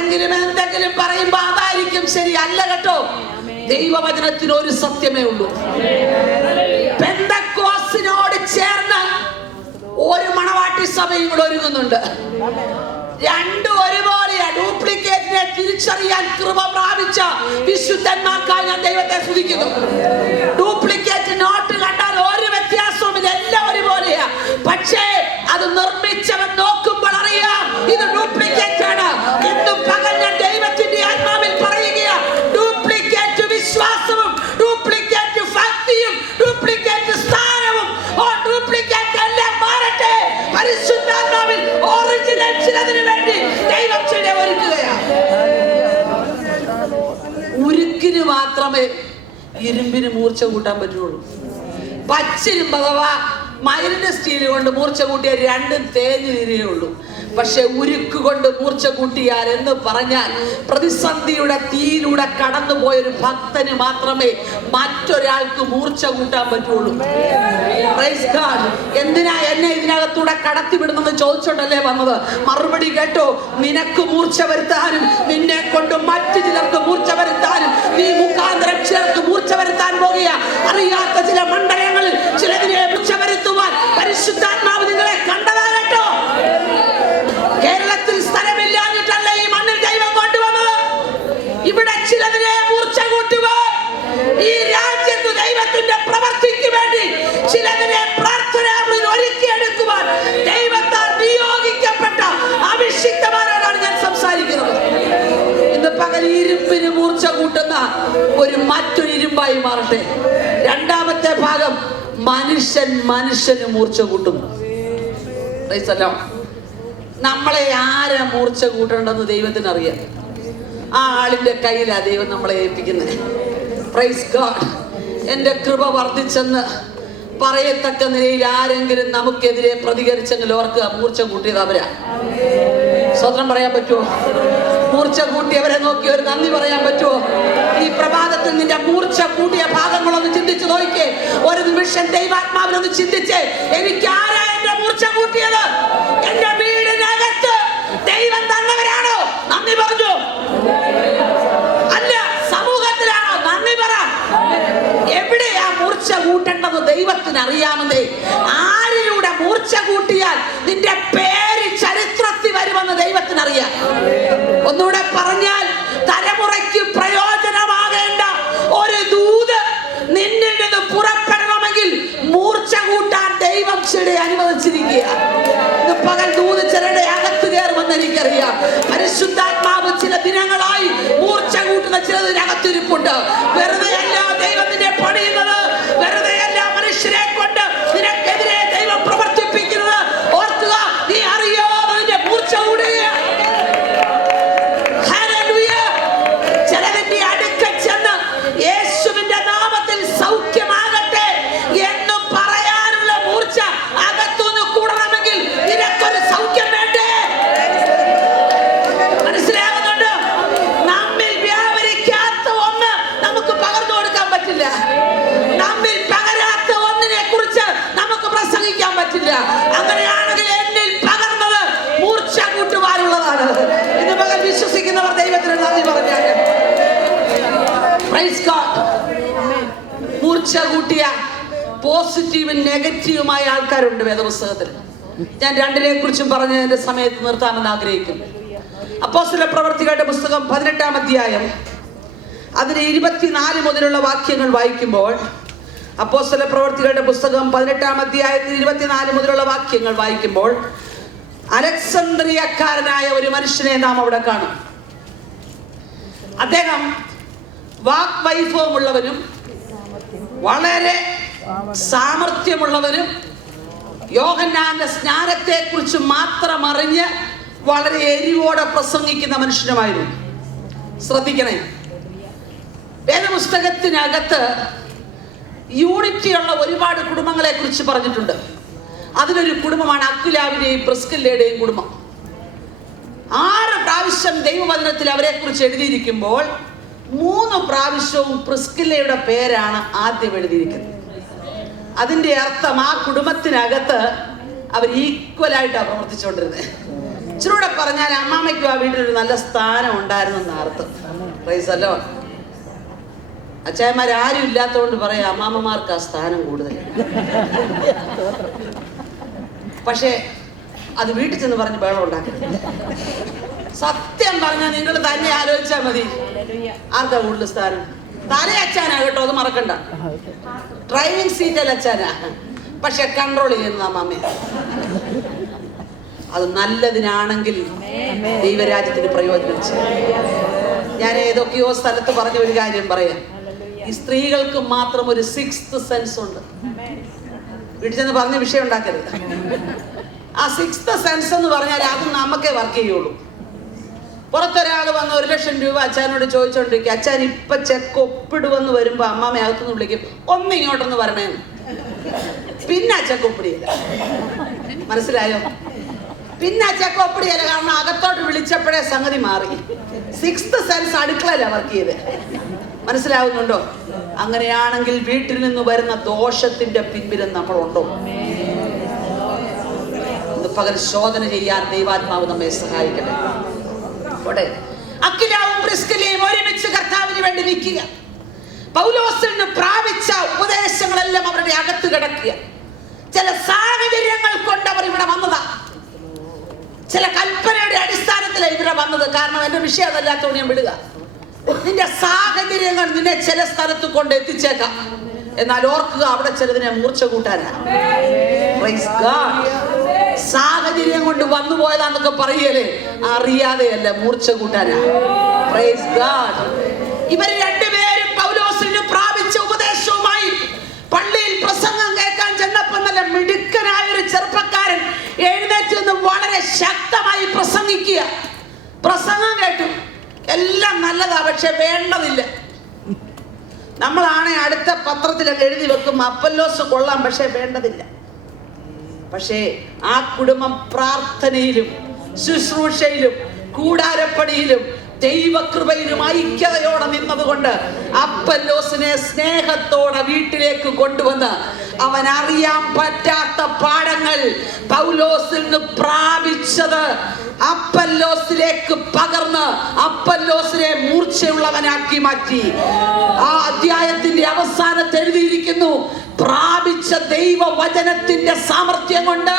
ആരെങ്കിലും എന്തെങ്കിലും പറയുമ്പോ അതായിരിക്കും ശരി. അല്ല കേട്ടോ, ദൈവവചനത്തിന് ഒരു സത്യമേ ഉള്ളൂ. പെന്തക്കോസ്തിനോട് ചേർന്ന് ഒരു മണവാട്ടി സഭയും കൂടെ ഒരുങ്ങുന്നുണ്ട്. രണ്ടും ഒരുപോലെയാ. ഡ്യൂപ്ലിക്കേറ്റിനെ തിരിച്ചറിയാൻ കൃപ പ്രാപിച്ച വിശുദ്ധന്മാർക്കായി ഞാൻ ദൈവത്തെ സ്തുതിക്കുന്നു. ഡ്യൂപ്ലിക്കേറ്റ് നോട്ട് കണ്ടാൽ ഒരു വ്യത്യാസവുമില്ല, എല്ലാം ഒരുപോലെയാ. പക്ഷേ അത് നിർമ്മിച്ചവൻ നോക്കുമ്പോൾ അറിയാം ഇത് ഡ്യൂപ്ലിക്കേറ്റ് ആണ്. ഇന്നും പകൽ ഞാൻ ദൈവത്തിന്റെ ആത്മാവിൽ പറയുകയാ, ഡ്യൂപ്ലിക്കേറ്റ് വിശ്വാസവും ഡ്യൂപ്ലിക്കേറ്റ് ഭക്തിയും ഡ്യൂപ്ലിക്കേറ്റ് സ്ഥാനവും ഡ്യൂപ്ലിക്കേറ്റ് എല്ലാം മാറട്ടെ. പരിശുദ്ധാത്മാവിൽ ഒറിജിനൽ ചിലതിനു വേണ്ടി ദൈവം ചില ഒരുക്കുകയാണ്. ഉരുക്കിന് മാത്രമേ ഇരുമ്പിന് മൂർച്ച കൂട്ടാൻ പറ്റുള്ളൂ. പച്ചിരുമ്പ് അഥവാ മൈലിന്റെ സ്റ്റീൽ കൊണ്ട് മൂർച്ച കൂട്ടിയാൽ രണ്ടും തേഞ്ഞു തീരുകയുള്ളൂ. പക്ഷെ ഉരുക്ക് കൊണ്ട് മൂർച്ച കൂട്ടിയാൽ എന്ന് പറഞ്ഞാൽ പ്രതിസന്ധിയുടെ തീയിലൂടെ കടന്നുപോയൊരു ഭക്തന് മാത്രമേ മറ്റൊരാൾക്ക് മൂർച്ച കൂട്ടാൻ പറ്റുള്ളൂ. എന്തിനാ എന്നെ ഇതിനകത്തൂടെ കടത്തിവിടുന്നെന്ന് ചോദിച്ചോണ്ടല്ലേ വന്നത്? മറുപടി കേട്ടോ, നിനക്ക് മൂർച്ച വരുത്താനും നിന്നെ കൊണ്ട് മറ്റു ചിലർക്ക് മൂർച്ച വരുത്താനും നീ മുഖാന്തരം ചിലർക്ക് മൂർച്ച വരുത്താൻ പോകുക. അറിയാത്ത ചില മണ്ഡലങ്ങളിൽ ചിലതിനെ മൂർച്ച വരുത്തുവാൻ പരിശുദ്ധാത്മാവ് നിങ്ങളെ കണ്ടതാ കേട്ടോ. കേരളത്തിൽ സ്ഥലമില്ലാഞ്ഞിട്ടല്ല ഈ മണ്ണിൽ ദൈവം കൊണ്ടുവന്നത്. ഇവിടെ ചിലതിനെ മൂർച്ച കൂട്ടുവാൻ, ഈ രാജ്യത്ത് ദൈവത്തിന്റെ പ്രവർത്തിക്ക് വേണ്ടി ചിലതിനെ പ്രാർത്ഥനാവിൽ ഒരുക്കിയെടുക്കുവാൻ ദൈവത്താൽ നിയോഗിക്കപ്പെട്ട അഭിഷിക്തന്മാരോടാണ് ഞാൻ സംസാരിക്കുന്നത്. ഇന്ന് പകൽ ഇരുമ്പിന് മൂർച്ച കൂട്ടുന്ന ഒരു മറ്റൊരു ഇരുമ്പായി മാറട്ടെ. രണ്ടാമത്തെ ഭാഗം, മനുഷ്യന് മൂർച്ച കൂട്ടുന്നു. നമ്മളെ ആരാ മൂർച്ച കൂട്ടേണ്ടെന്ന് ദൈവത്തിന് അറിയാം. ആ ആളിന്റെ കയ്യിലാ ദൈവം നമ്മളെ ഏൽപ്പിക്കുന്നത്. Praise God. എന്റെ കൃപ വർദ്ധിച്ചെന്ന് പറയത്തക്ക നിലയിൽ ആരെങ്കിലും നമുക്കെതിരെ പ്രതികരിച്ചെങ്കിൽ ഓർക്കുക, മൂർച്ച കൂട്ടിയത് അവരാ. സ്വതന്ത്രം പറയാൻ പറ്റുമോ? മൂർച്ച കൂട്ടിയവരെ നോക്കി ഒരു നന്ദി പറയാൻ പറ്റുമോ? ഈ പ്രഭാതത്തിൽ നിന്റെ മൂർച്ച കൂട്ടിയ ഭാഗങ്ങളൊന്ന് ചിന്തിച്ചു നോക്കിക്കേ. ഒരു നിമിഷം ദൈവാത്മാവിനൊന്ന് ചിന്തിച്ചേ, എനിക്ക് ആരാ എന്റെ മൂർച്ച കൂട്ടിയത്? എന്റെ വീടിനകത്ത് ദൈവം തന്നവരാണോ? നന്ദി പറഞ്ഞു. അല്ല, സമൂഹത്തിലാണോ? നന്ദി പറ. എവിടെയാ മൂർച്ച കൂട്ടേണ്ടത് ദൈവത്തിന് അറിയാമെന്നേ. ആരിലൂടെ മൂർച്ച കൂട്ടിയാൽ നിന്റെ പേര് ചരിത്രത്തിൽ വരുമെന്ന് ദൈവത്തിനറിയാം. ഒന്നുകൂടെ പറഞ്ഞാൽ, തലമുറയ്ക്ക് പ്രയോജനമാകേണ്ട ഒരു ദൂത് നിന്നിൽ നിന്ന് പുറപ്പെടണമെങ്കിൽ മൂർച്ച കൂട്ടാൻ ദൈവം ചില അനുവദിച്ചിരിക്കുക. ഇന്ന് പകൽ ദൂത് ചിലരുടെ അകത്ത് കയറുമെന്ന് എനിക്കറിയാം. പരിശുദ്ധാത്മാവ് ചില ദിനങ്ങളായി മൂർച്ച കൂട്ടുന്ന ചിലതിനകത്തിരിപ്പുണ്ട്. വെറുതെ അല്ല ദൈവത്തിന്റെ പണിയുന്നത്, വെറുതെ അല്ല മനുഷ്യരെ കൊണ്ട് നിനക്കെതിരെ ദൈവം പ്രവർത്തിപ്പിക്കുന്നത്. ഓർക്കുക, നീ അറിയാതെ നിന്റെ മൂർച്ച കൂടുക. ചിലതിന്റെ അടുക്കൽ ചെന്ന് യേശുവിന്റെ നാമത്തിൽ സൗഖ്യമാകട്ടെ എന്ന് പറയാനുള്ള മൂർച്ച അകത്തുനിന്ന് കൂടണമെങ്കിൽ നിനക്കൊരു സൗഖ്യം വേണ്ടേ? മനസ്സിലാകുന്നുണ്ട്? നമ്മിൽ വ്യാപരിക്കാത്ത ഒന്ന് നമുക്ക് പകർന്നു കൊടുക്കാൻ പറ്റില്ല. നമ്മിൽ പകരാത്ത ഒന്നിനെ കുറിച്ച് നമുക്ക് പ്രസംഗിക്കാൻ പറ്റില്ല. അങ്ങനെയാണെങ്കിൽ എന്നിൽ പകർന്നത് മൂർച്ച കൂട്ടുവാനുള്ളതാണ്. ഇന്ന് പകൽ വിശ്വസിക്കുന്നവർ ദൈവത്തിന് നന്ദി പറഞ്ഞാൽ മൂർച്ച കൂട്ടിയ പോസിറ്റീവും നെഗറ്റീവുമായ ആൾക്കാരുണ്ട് വേദപുസ്തകത്തിൽ. ഞാൻ രണ്ടിനെ കുറിച്ചും പറഞ്ഞ് എന്റെ സമയത്ത് നിർത്താമെന്ന് ആഗ്രഹിക്കുന്നു. അപ്പോസ്തല പ്രവർത്തികളുടെ പുസ്തകം 18-ാം അധ്യായം അതിന് 24 മുതലുള്ള വാക്യങ്ങൾ വായിക്കുമ്പോൾ, അപ്പോസ്തല പ്രവർത്തികളുടെ പുസ്തകം 18-ാം അധ്യായത്തിൽ 24 മുതലുള്ള വാക്യങ്ങൾ വായിക്കുമ്പോൾ, അലക്സാന്ദ്രിയക്കാരനായ ഒരു മനുഷ്യനെ നാം അവിടെ കാണും. അദ്ദേഹം വാഗ്വൈഭവമുള്ളവനും വളരെ സാമർഥ്യമുള്ളവനും യോഹന്നാന്റെ സ്നാനത്തെ കുറിച്ച് മാത്രം അറിഞ്ഞ് വളരെ എരിവോടെ പ്രസംഗിക്കുന്ന മനുഷ്യനുമായിരുന്നു. ശ്രദ്ധിക്കണേ, വേദപുസ്തകത്തിനകത്ത് യൂണിറ്റിയുള്ള ഒരുപാട് കുടുംബങ്ങളെ കുറിച്ച് പറഞ്ഞിട്ടുണ്ട്. അതിലൊരു കുടുംബമാണ് അക്വിലാവിന്റെയും പ്രിസ്കില്ലയുടെയും കുടുംബം. 6 പ്രാവശ്യം ദൈവവചനത്തിൽ അവരെ കുറിച്ച് എഴുതിയിരിക്കുമ്പോൾ 3 പ്രാവശ്യവും പ്രിസ്കില്ലയുടെ പേരാണ് ആദ്യം എഴുതിയിരിക്കുന്നത്. അതിന്റെ അർത്ഥം ആ കുടുംബത്തിനകത്ത് അവർ ഈക്വലായിട്ടാണ് പ്രവർത്തിച്ചുകൊണ്ടിരുന്നത്. ഇച്ചിരൂടെ പറഞ്ഞാൽ അമ്മാമ്മയ്ക്കും ആ വീട്ടിലൊരു നല്ല സ്ഥാനം ഉണ്ടായിരുന്നു അർത്ഥം. പ്രൈസല്ലോ. അച്ചായന്മാരാരും ഇല്ലാത്തതുകൊണ്ട് പറയാം അമ്മാമ്മമാർക്ക് ആ സ്ഥാനം കൂടുതൽ. പക്ഷേ അത് വീട്ടിൽ ചെന്ന് പറഞ്ഞ് ബഹളം ഉണ്ടാക്കരുത്. സത്യം പറഞ്ഞാൽ നിങ്ങൾ തന്നെ ആലോചിച്ചാൽ മതി, ആർക്കാ കൂടുതൽ സ്ഥാനം? തലേ അച്ഛനാ കേട്ടോ, അത് മറക്കണ്ട. ഡ്രൈവിംഗ് സീറ്റല്ല അച്ഛനാ, പക്ഷെ കൺട്രോൾ ചെയ്യുന്ന അമ്മാമ്മ. അത് നല്ലതിനാണെങ്കിൽ ദൈവരാജ്യത്തിന് പ്രയോജനം ചെയ്യും. ഞാൻ ഏതൊക്കെയോ സ്ഥലത്ത് പറഞ്ഞ ഒരു കാര്യം പറയാം. ഈ സ്ത്രീകൾക്ക് മാത്രം ഒരു 6th സെൻസ് ഉണ്ട്. വീട്ടിൽ ചെന്ന് പറഞ്ഞ വിഷയം ഉണ്ടാക്കരുത്. ആ 6th സെൻസ് എന്ന് പറഞ്ഞാൽ അത് നമുക്കേ വർക്ക് ചെയ്യുള്ളൂ. പുറത്തൊരാൾ വന്ന് 1 ലക്ഷം രൂപ അച്ഛനോട് ചോദിച്ചോണ്ടിരിക്കും. അച്ഛൻ ഇപ്പൊ ചെക്ക് ഒപ്പിടുവെന്ന് വരുമ്പോ അമ്മാമ്മ അകത്തുനിന്ന് വിളിക്കും, ഒന്ന് ഇങ്ങോട്ടൊന്ന് വരണേന്ന്. പിന്നെ ആ ചെക്ക് ഒപ്പിടിയില്ല. മനസ്സിലായോ? പിന്നെ ആ ചെക്ക് ഒപ്പിടിയില്ല. കാരണം അകത്തോട്ട് വിളിച്ചപ്പോഴേ സംഗതി മാറി. 6th സെൻസ് അടുക്കളയില വർക്ക് ചെയ്ത്. മനസ്സിലാവുന്നുണ്ടോ? അങ്ങനെയാണെങ്കിൽ വീട്ടിൽ നിന്ന് വരുന്ന ദോഷത്തിന്റെ പിൻബലം നമ്മളുണ്ടോ? പകൽ ശോധന ചെയ്യാൻ ദൈവാത്മാവ് നമ്മെ സഹായിക്കട്ടെ. അക്വിലാവും പ്രിസ്കില്ലയും ഒരുമിച്ച് കർത്താവിന് വേണ്ടി നിൽക്കുക. പൗലോസിൽ നിന്ന് പ്രാപിച്ച ഉപദേശങ്ങളെല്ലാം അവരുടെ അകത്ത് കിടക്കുക. ചില സാഹചര്യങ്ങൾ കൊണ്ട് അവർ ഇവിടെ വന്നതാ. ചില കൽപ്പനയുടെ അടിസ്ഥാനത്തിലാണ് ഇവിടെ വന്നത്. കാരണം എന്റെ വിഷയം അതല്ലാത്തോണ്ട് ഞാൻ വിടുക. നിന്റെ സാഹചര്യങ്ങൾ നിന്നെ ചില സ്ഥലത്ത് കൊണ്ട് എത്തിച്ചേക്കാം. എന്നാൽ ഓർക്കുക, അവിടെ ചിലതിനെ മൂർച്ച കൂട്ടാനാ. സാഹചര്യം കൊണ്ട് വന്നു പോയതാന്നൊക്കെ പറയല്ലേ, അറിയാതെയല്ല, മൂർച്ച കൂട്ടാനാ. ഇവര് രണ്ടുപേരും പൗലോസിന് പ്രാപിച്ച ഉപദേശവുമായി പള്ളിയിൽ പ്രസംഗം കേൾക്കാൻ ചെന്നപ്പോ നല്ല മിടുക്കനായ ഒരു ചെറുപ്പക്കാരൻ എഴുന്നേറ്റ് നിന്ന് വളരെ ശക്തമായി പ്രസംഗിക്കുക. പ്രസംഗം കേട്ടു, എല്ലാം നല്ലതാ, പക്ഷെ വേണ്ടതില്ല. നമ്മളാണെ അടുത്ത പത്രത്തിലൊക്കെ എഴുതി വെക്കും, അപ്പല്ലോസ് കൊള്ളാം, പക്ഷെ വേണ്ടതില്ല. പക്ഷേ ആ കുടുംബം പ്രാർത്ഥനയിലും ശുശ്രൂഷയിലും കൂടാരപ്പടിയിലും ദൈവകൃപയിലും ഐക്യതയോടെ നിന്നതുകൊണ്ട് അപ്പല്ലോസിനെ സ്നേഹത്തോടെ വീട്ടിലേക്ക് കൊണ്ടുവന്ന് അവൻ അറിയാൻ പറ്റാത്ത പാഠങ്ങൾ പൗലോസിൽ നിന്ന് പ്രാപിച്ചത് അപ്പല്ലോസിലേക്ക് പകർന്ന് അപ്പല്ലോസിനെ മൂർച്ചയുള്ളവനാക്കി മാറ്റി. ആ അധ്യായത്തിന്റെ അവസാനത്ത് എഴുതിയിരിക്കുന്നു, പ്രാപിച്ച ദൈവവചനത്തിന്റെ സാമർത്ഥ്യം കൊണ്ട്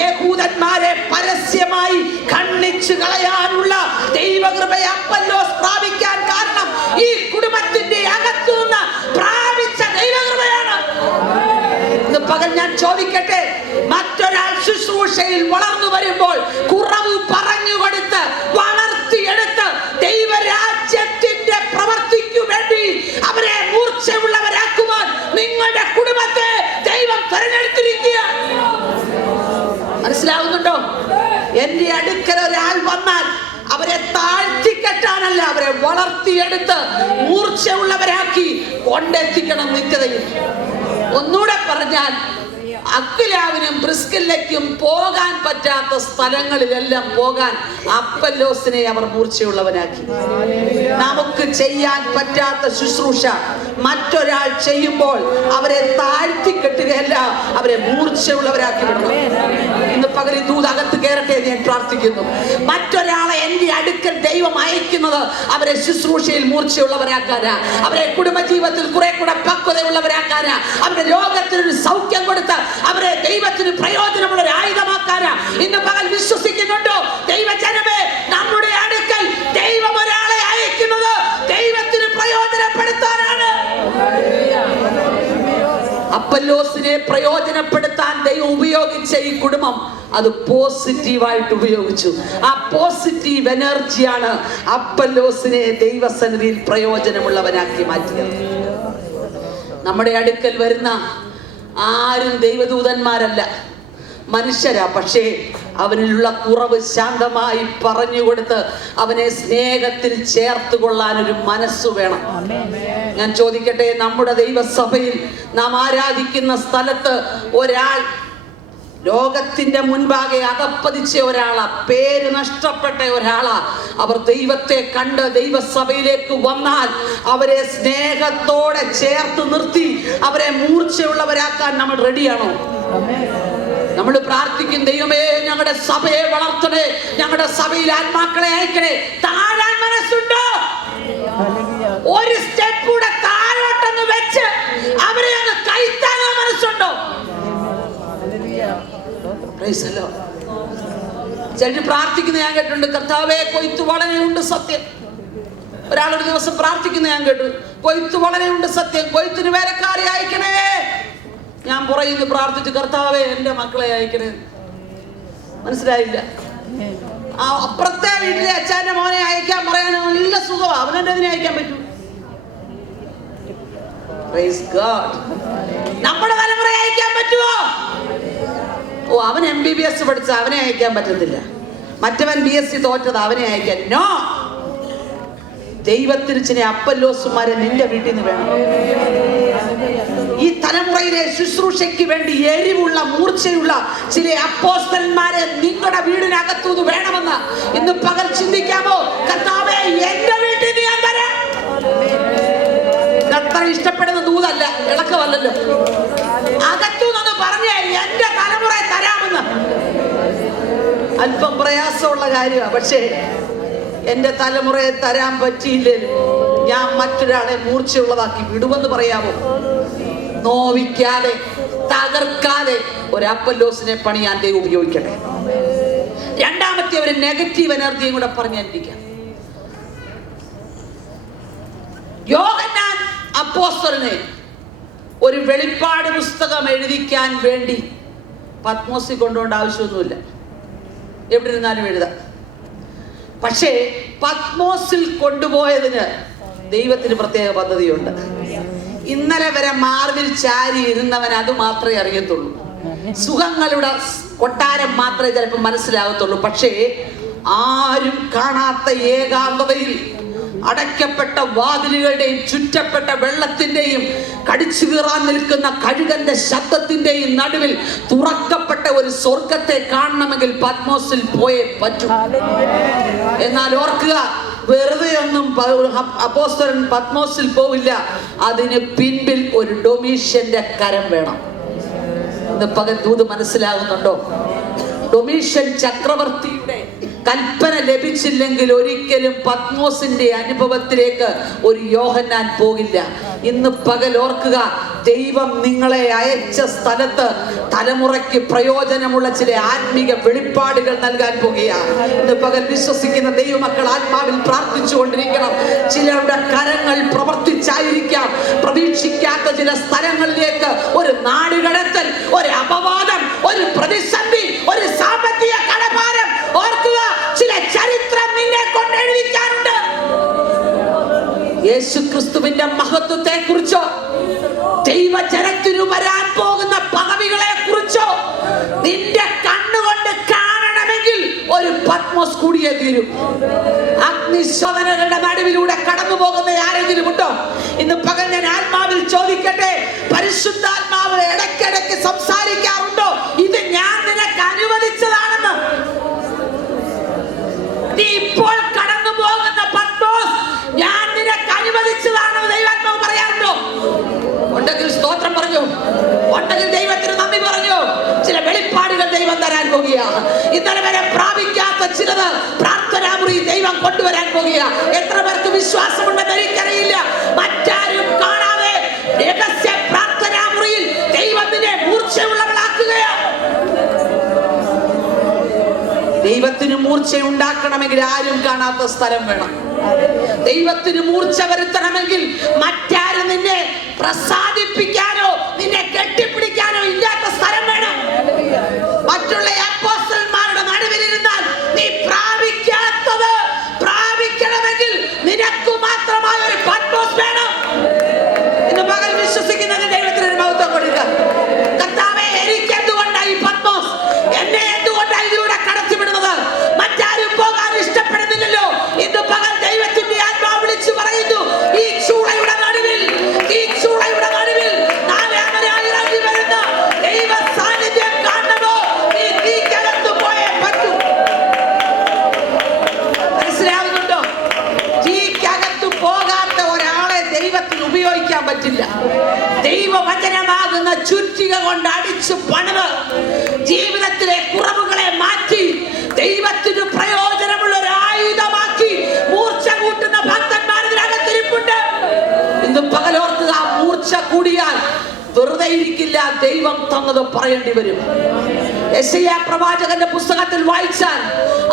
യഹൂദന്മാരെ പരസ്യമായി ഖണ്ഡിച്ചു കളയാനുള്ള ദൈവകൃപയെ അപ്പല്ലോസ് പ്രാപിക്കാൻ കാരണം ഈ കുടുംബത്തിന്റെ അകത്തുനിന്ന് പ്രാപിച്ച ദൈവകൃപയാണ്. ഇന്ന് പകൽ ഞാൻ ചോദിക്കട്ടെ, മറ്റൊരാൾ ശുശ്രൂഷയിൽ വളർന്നു വരുമ്പോൾ കുറവ് പറഞ്ഞുകൊടുത്ത് വളർത്തിയെടുത്ത് ദൈവരാജ്യത്തിന്റെ പ്രവർത്തിക്കു വേണ്ടി അവരെ മൂർച്ചയുള്ളവരാക്കുവാൻ നിങ്ങളുടെ കുടുംബത്തെ ദൈവം തെരഞ്ഞെടുത്തിരിക്കുക. മനസ്സിലാവുന്നുണ്ടോ? എന്റെ അടുക്കൽ ഒരാൾ വന്നാൽ അവരെ താഴ്ത്തിക്കെട്ടാനല്ല, അവരെ വളർത്തിയെടുത്ത് മൂർച്ചയുള്ളവരാക്കി കൊണ്ടെത്തിക്കണം നിത്യതയിൽ. ഒന്നുകൂടെ പറഞ്ഞാൽ, അക്വിലാവിനും പ്രിസ്കില്ലയ്ക്കും പോകാൻ പറ്റാത്ത സ്ഥലങ്ങളിലെല്ലാം പോകാൻ അപ്പല്ലോസിനെ അവർ മൂർച്ചയുള്ളവനാക്കി. നമുക്ക് ചെയ്യാൻ പറ്റാത്ത ശുശ്രൂഷ മറ്റൊരാൾ ചെയ്യുമ്പോൾ അവരെ താഴ്ത്തിക്കെട്ടുകയല്ല, അവരെ മൂർച്ചയുള്ളവരാക്കി വിടണം. ഇന്ന് പകൽ ഈ ദൂത് അകത്ത് കയറട്ടെ എന്ന് ഞാൻ പ്രാർത്ഥിക്കുന്നു. മറ്റൊരാളെ എന്റെ അടുക്കൽ ദൈവം അയക്കുന്നത് അവരെ ശുശ്രൂഷയിൽ മൂർച്ചയുള്ളവരാക്കാനാ, അവരെ കുടുംബജീവിതത്തിൽ കുറെ കൂടെ പക്വതയുള്ളവരാക്കാനാ, അവരുടെ രോഗത്തിനൊരു സൗഖ്യം കൊടുത്ത് അവരെ ദൈവത്തിന് പ്രയോജനമുള്ള ഒരു ആയുധമാക്കാനാ. ഇന്ന് പകൽ വിശ്വസിക്കുന്നുണ്ടോ ദൈവജനമേ? നമ്മുടെ അടുക്കൽ ദൈവം ഒരാളെ അയക്കുന്നത് ദൈവത്തിന് പ്രയോജനപ്പെടുത്താനാണ്. അപ്പല്ലോസിനെ പ്രയോജനപ്പെടുത്താൻ ദൈവം ഉപയോഗിച്ച ഈ കുടുംബം അത് പോസിറ്റീവായിട്ട് ഉപയോഗിച്ചു. ആ പോസിറ്റീവ് എനർജിയാണ് അപ്പല്ലോസിനെ ദൈവസന്നിധിയിൽ പ്രയോജനമുള്ളവനാക്കി മാറ്റിയത്. നമ്മുടെ അടുക്കൽ വരുന്ന ആരും ദൈവദൂതന്മാരല്ല, മനുഷ്യരാ. പക്ഷേ അവനിലുള്ള കുറവ് ശാന്തമായി പറഞ്ഞുകൊടുത്ത് അവനെ സ്നേഹത്തിൽ ചേർത്ത് കൊള്ളാൻ ഒരു മനസ്സ് വേണം. ഞാൻ ചോദിക്കട്ടെ, നമ്മുടെ ദൈവസഭയിൽ നാം ആരാധിക്കുന്ന സ്ഥലത്ത് ഒരാൾ ലോകത്തിന്റെ മുൻപാകെ അകപ്പതിച്ച ഒരാളാ, പേര് നഷ്ടപ്പെട്ട ഒരാളാ. അവർ ദൈവത്തെ കണ്ട് ദൈവസഭയിലേക്ക് വന്നാൽ അവരെ സ്നേഹത്തോടെ ചേർത്ത് നിർത്തി അവരെ മൂർച്ചയുള്ളവരാക്കാൻ നമ്മൾ റെഡിയാണോ? നമ്മൾ പ്രാർത്ഥിക്കും, ദൈവമേ ഞങ്ങളുടെ സഭയെ വളർത്തണേ, ഞങ്ങളുടെ സഭയിൽ ആത്മാക്കളെ അയക്കണേ. താഴാൻ മനസ്സുണ്ടോ? ഒരു സ്റ്റെപ്പ് കൂടെ താഴോട്ടൊന്ന് വെച്ച് അവരെ ഒന്ന് കൈത്താങ്ങാൻ മനസ്സുണ്ടോ? ചേട്ടൻ പ്രാർത്ഥിക്കുന്ന ഞാൻ കേട്ടിട്ടുണ്ട്, കർത്താവേ കൊയ്ത്ത് വളരെയുണ്ട് സത്യം. ഒരാളൊരു ദിവസം പ്രാർത്ഥിക്കുന്ന ഞാൻ കേട്ടു, കൊയ്ത്ത് വളരെയുണ്ട് സത്യം, കൊയ്ത്തിന് വേലക്കാരെ അയക്കണേ. ഞാൻ പുറകിൽ പ്രാർത്ഥിച്ചു, കർത്താവേ എന്റെ മക്കളെ അയക്കണേ. മനസ്സിലായില്ല. ആ അപ്പുറത്തെ വീട്ടിലെ അച്ഛന്റെ മോനെ അയക്കാൻ പറയാൻ നല്ല സുഖമാണ്, അവനെന്റെ അതിനെ അയക്കാൻ പറ്റൂ. നമ്മുടെ തലമുറയെ അയക്കാൻ പറ്റുമോ? ഓ, അവൻ MBBS പഠിച്ച അവനെ അയക്കാൻ പറ്റത്തില്ല, മറ്റവൻ BSc തോറ്റത് അവനെ അയക്കാൻ. നോ, ദൈവത്തിന് ചില അപ്പല്ലോസുമാരെ നിന്റെ വീട്ടിൽ നിന്ന് വേണം. ഈ തലമുറയിലെ ശുശ്രൂഷയ്ക്ക് വേണ്ടി എരിവുള്ള മൂർച്ചയുള്ള ചില അപ്പോസ്തലന്മാരെ നിങ്ങളുടെ വീടിനകത്തുനിന്ന് വേണമെന്ന് ഇന്ന് പകൽ ചിന്തിക്കാമോ? കർത്താവേ എന്റെ വീട്ടിൽ നിന്ന് ഞാൻ തരാം. അത്ര ഇഷ്ടപ്പെടുന്ന ദൂതല്ല, ഇളക്കമല്ലല്ലോ. അകത്തുനിന്ന് പറഞ്ഞേ എന്റെ തലമുറയെ തരാമെന്ന്. അല്പം പ്രയാസമുള്ള കാര്യമാണ്, പക്ഷേ എന്റെ തലമുറയെ തരാൻ പറ്റിയില്ലേലും ഞാൻ മറ്റൊരാളെ മൂർച്ചയുള്ളതാക്കി വിടുമെന്ന് പറയാമോ? നോവിക്കാതെ തകർക്കാതെ ഒരു അപ്പല്ലോസിനെ പണിയാൻ ദൈവം ഉപയോഗിക്കട്ടെ. രണ്ടാമത്തെ ഒരു നെഗറ്റീവ് എനർജിയും കൂടെ പറഞ്ഞിരിക്കാം. യോഹന്നാൻ അപ്പോസ്തലനെ ഒരു വെളിപ്പാട് പുസ്തകം എഴുതിക്കാൻ വേണ്ടി പത്മോസിൽ കൊണ്ടുപോകേണ്ട ആവശ്യമൊന്നുമില്ല, എവിടെ ഇരുന്നാലും എഴുതാം. പക്ഷേ പത്മോസിൽ കൊണ്ടുപോയതിന് ദൈവത്തിന് പ്രത്യേക പദ്ധതിയുണ്ട്. ഇന്നലെ വരെ മാർവിൽ ചാരി ഇരുന്നവൻ അത് മാത്രമേ അറിയത്തുള്ളൂ, സുഖങ്ങളുടെ കൊട്ടാരം മാത്രമേ ചിലപ്പോൾ മനസ്സിലാകത്തുള്ളൂ. പക്ഷേ ആരും കാണാത്ത ഏകാന്തതയിൽ അടയ്ക്കപ്പെട്ട വാതിലുകളുടെയും ചുറ്റപ്പെട്ട വെള്ളത്തിന്റെയും കടിച്ചു കീറാൻ നിൽക്കുന്ന കഴുകന്റെ ശബ്ദത്തിന്റെയും നടുവിൽ തുറക്കപ്പെട്ട ഒരു സ്വർഗത്തെ കാണണമെങ്കിൽ പത്മോസിൽ പോയേ പറ്റൂ. എന്നാൽ ഓർക്കുക, വെറുതെ ഒന്നും അപ്പോസ്തലൻ പത്മോസിൽ പോവില്ല. അതിന് പിൻപിൽ ഒരു ഡൊമീഷ്യന്റെ കരം വേണം. ഇന്ന് പകൽ ദൂത് മനസ്സിലാകുന്നുണ്ടോ? ഡൊമീഷ്യൻ ചക്രവർത്തിയുടെ കൽപ്പന ലഭിച്ചില്ലെങ്കിൽ ഒരിക്കലും പത്മോസിന്റെ അനുഭവത്തിലേക്ക് ഒരു യോഹന്നാൻ പോകില്ല. ഇന്ന് പകൽ ഓർക്കുക, ദൈവം നിങ്ങളെ അയച്ച സ്ഥലത്ത് തലമുറയ്ക്ക് പ്രയോജനമുള്ള ചില ആത്മീക വെളിപ്പാടുകൾ നൽകാൻ പോകുകയാണ്. ഇന്ന് പകൽ വിശ്വസിക്കുന്ന ദൈവമക്കൾ ആത്മാവിൽ പ്രാർത്ഥിച്ചുകൊണ്ടിരിക്കണം. ചിലരുടെ കരങ്ങൾ പ്രവർത്തിച്ചായിരിക്കാം പ്രതീക്ഷിക്കാത്ത ചില സ്ഥലങ്ങളിലേക്ക് ഒരു നാടുകടത്തൽ, ഒരു അപവാദം, ഒരു പ്രതിസന്ധി, ഒരു സാമ്പത്തിക കടഭാരം. ഓർക്കുക, ചില ചരിത്രം നിന്നെ കൊണ്ട് എഴുതിക്കാറുണ്ട്. യേശുക്രിസ്തുവിന്റെ മഹത്വത്തെ കുറിച്ചോ ദൈവജനത്തിനു വരാൻ പോകുന്ന പദവികളെ കുറിച്ചോ നിന്റെ കണ്ണുകൊണ്ട് കാണണമെങ്കിൽ ഒരു പത്മോസ് കൂടിയേ തീരും. അഗ്നിശോധനകളുടെ നടുവിലൂടെ കടന്നു പോകുന്ന ആരെങ്കിലും ഉണ്ടോ? ഇന്ന് പകൽ ഞാൻ ആത്മാവിൽ ചോദിക്കട്ടെ, പരിശുദ്ധാത്മാവ് ഇടയ്ക്കിടയ്ക്ക് സംസാരിക്കാറുണ്ടോ? ഇത് ഞാൻ നിനക്ക് അനുവദിച്ചതാണെന്ന്. നീ ഇപ്പോൾ കടന്നു പോകുന്ന പത്മോസ് ഞാൻ നിനക്ക് അനുവദിച്ചതാണെന്ന് ദൈവാത്മാവ് പറയാറുണ്ടോ? ഉണ്ടെങ്കിൽ സ്തോത്രം പറഞ്ഞു, ഉണ്ടെങ്കിൽ ദൈവത്തിന് നന്ദി പറഞ്ഞു. ചില വെളിപ്പാടുകൾ ദൈവം തരാൻ പോകുകയാണ്. ഇന്നലെ വരെ പ്രാപിക്കാത്ത ചിലത് പ്രാർത്ഥനാമുറി ദൈവം കൊണ്ടുവരാൻ പോകുകയാണ്. എത്ര പേർക്ക് വിശ്വാസമുണ്ടെന്ന് എനിക്കറിയില്ല. മറ്റാരും കാണാതെ രഹസ്യ പ്രാർത്ഥനാമുറിയിൽ ദൈവത്തിനെ മൂർച്ചയുള്ളവളാക്കുകയാണ്. ദൈവത്തിന് മൂർച്ച ഉണ്ടാക്കണമെങ്കിൽ ആരും കാണാത്ത സ്ഥലം വേണം. ദൈവത്തിന് മൂർച്ച വരുത്തണമെങ്കിൽ മറ്റാരും നിന്നെ പ്രസാദിപ്പിക്കാനോ നിന്നെ കെട്ടിപ്പിടിക്കാനോ ഇല്ലാത്ത സ്ഥലം വേണം. മറ്റുള്ള അപ്പോസ്തലന്മാരുടെ നടുവിലിരുന്നാൽ നീ പ്രാപിക്കാത്തത് പ്രാപിക്കണമെങ്കിൽ നിനക്ക് മാത്രമായ ഒരു പത്മോസ് വേണം. ഇന്ന് പകൽ വിശ്വസിക്കുന്നത് ദൈവത്തിന് മഹത്വം കൊടുക്കുക. കർത്താവേ, എനിക്ക് എന്തുകൊണ്ടായി പത്മോസ്? എന്നെ എന്തുകൊണ്ടാണ് ഇതിലൂടെ കടത്തിവിടുന്നത്? മറ്റാരും പോകാൻ ഇഷ്ടപ്പെടുന്നില്ലല്ലോ. ഇന്ന് പകൽ ദൈവത്തിന്റെ ആത്മാവ് വിളിച്ചു പറയുന്നു, ഈ ചൂളയുടെ നടുവിൽ ഇറങ്ങി വരുന്ന ദൈവ സാന്നിധ്യം കാണണമോ? നീ തീക്കകത്ത് പോയേ പറ്റൂ. മനസ്സിലാവുന്നുണ്ടോ? തീക്കകത്ത് പോകാത്ത ഒരാളെ ദൈവത്തിന് ഉപയോഗിക്കാൻ പറ്റില്ല. ദൈവവചനമാകുന്ന ചുറ്റിക കൊണ്ട് അടിച്ചു പണിത് ജീവിതത്തിലെ കുറവുകളെ മാറ്റി ദൈവത്തിന് പ്രയോജനമുള്ള ഒരു ആയുധമാക്കി മൂർച്ച കൂട്ടുന്ന ഭക്തന്മാർ ഇതിനകത്തിരിപ്പുണ്ട്. ഇന്ന് പകലോർക്കുക, മൂർച്ച കൂടിയാൽ വെറുതെ ഇരിക്കില്ല, ദൈവം തന്നത് പറയേണ്ടി വരും. യെശയ്യാ പ്രവാചകന്റെ പുസ്തകത്തിൽ വായിച്ചാൽ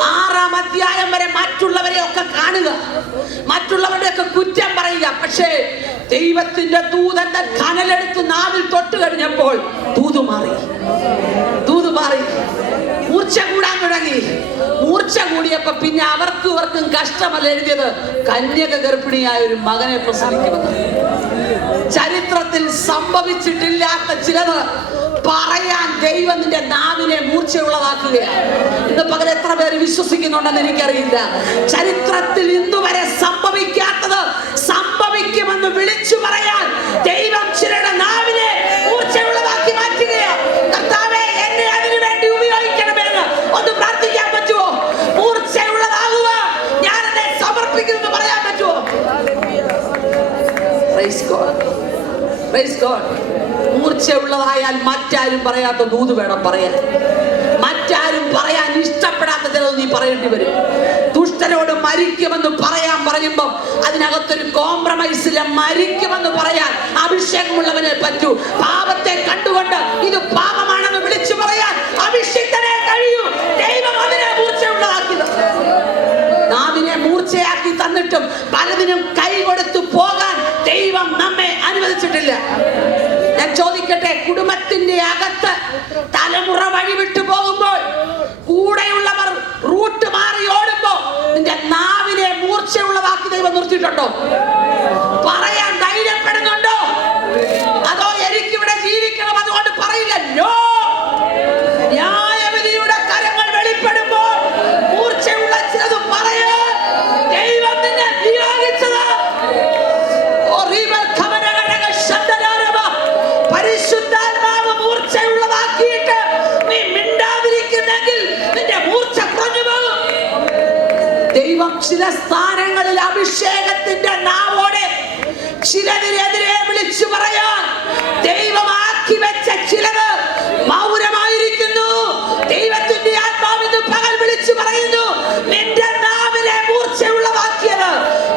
6-ാം അധ്യായം വരെ മറ്റുള്ളവരെ ഒക്കെ കാണുക, മറ്റുള്ളവരുടെ ഒക്കെ കുറ്റം പറയുക. പക്ഷേ ദൈവത്തിന്റെ ദൂതന്റെ കനലെടുത്ത് നാവിൽ തൊട്ട് കഴിഞ്ഞപ്പോൾ ദൂത് മാറി, മൂർച്ച കൂടാൻ തുടങ്ങി. മൂർച്ച കൂടിയപ്പോ പിന്നെ അവർക്കും കഷ്ടമല്ല എഴുതിയത്, കന്യക ഗർഭിണിയായ ഒരു മകനെ പ്രസവിക്കുമെന്ന്. ചരിത്രത്തിൽ സംഭവിച്ചിട്ടില്ലാത്ത ചിലത് പറയാൻ ദൈവം നിന്റെ നാവിനെ മൂർച്ചയുള്ളതാക്കുകയാണ്. ഇന്ന് പകരം എത്ര പേര് വിശ്വസിക്കുന്നുണ്ടെന്ന് എനിക്കറിയില്ല. ചരിത്രത്തിൽ ഇന്നുവരെ സംഭവിക്കാത്തത് സംഭവിക്കുമെന്ന് വിളിച്ചു പറയാൻ ദൈവം ചിലരുടെ നാവിനെ മൂർച്ചയുള്ളതാക്കി മാറ്റുകയാണ്. കർത്താവേ, എന്നെ അതിനു വേണ്ടി ഉപയോഗിക്കണമെന്ന് ഒന്ന് പ്രാർത്ഥിക്കാൻ പറ്റുമോ? മൂർച്ചയുള്ളതാകുക, ഞാൻ എന്നെ സമർപ്പിക്കുന്നത് പറയാൻ പറ്റുമോ? Praise God. മൂർച്ചയുള്ളതായാൽ മറ്റാരും പറയാത്ത ദൂത് വേണം പറയാൻ. മറ്റാരും പറയാൻ ഇഷ്ടപ്പെടാത്ത ചിലത് നീ പറയേണ്ടി വരും. ദുഷ്ടരോട് മരിക്കുമെന്ന് പറയാൻ പറയുമ്പോൾ അതിനകത്തൊരു കോംപ്രമൈസില്ല. മരിക്കുമെന്ന് പറയാൻ അഭിഷേകമുള്ളവനെ പറ്റൂ. പാപത്തെ കണ്ടുകൊണ്ട് ഇത് പാപമാണെന്ന് വിളിച്ചു പറയാൻ അഭിഷിക്തനെ കഴിയൂ. ദൈവം അതിനെ മൂർച്ചയുള്ളതാക്കിയത്. നാവിനെ മൂർച്ചയാക്കി തന്നിട്ടും പലതിനും കൈ കൊടുത്തു പോകാൻ ദൈവം നമ്മെ അനുവദിച്ചിട്ടില്ല. ഞാൻ ചോദിക്കട്ടെ, കുടുംബത്തിന്റെ അകത്ത് തലമുറ വഴിവിട്ടു പോകുമ്പോൾ, കൂടെയുള്ളവർ റൂട്ട് മാറി ഓടുമ്പോ നിന്റെ നാവിനെ മൂർച്ചയുള്ളതാക്കി ദൈവം നിർത്തിയിട്ടുണ്ടോ? പറയാൻ ധൈര്യപ്പെടുന്നുണ്ടോ? അതോ എനിക്കിവിടെ ജീവിക്കണം അതുകൊണ്ട് പറയില്ല? നോ. ന്യായവിധിയുടെ കരങ്ങൾ വെളിപ്പെടുമ്പോൾ മൂർച്ചയുള്ള ചിലത് പറയാൻ ദൈവം നിന്നെ നിയോഗിച്ചത്. പരിശുദ്ധാത്മാവ് മൂർച്ചയുള്ളതാക്കിയിട്ട് നീ മിണ്ടാതിരിക്കുന്നെങ്കിൽ നിന്റെ മൂർച്ച കുറഞ്ഞു പോകും. ദൈവം ചില സ്ഥാനങ്ങളിൽ അഭിഷേകത്തിന്റെ നാവോടെ ചിലതിനെതിരെ വിളിച്ചു പറയാൻ ദൈവമാക്കി വെച്ച ചിലത് മൗനമായിരിക്കുന്നു. ദൈവത്തിന്റെ ആത്മാവിന് പകൽ വിളിച്ചു പറയുന്നു, നിന്റെ നാവിനെ മൂർച്ചയുള്ളതാക്കിയത്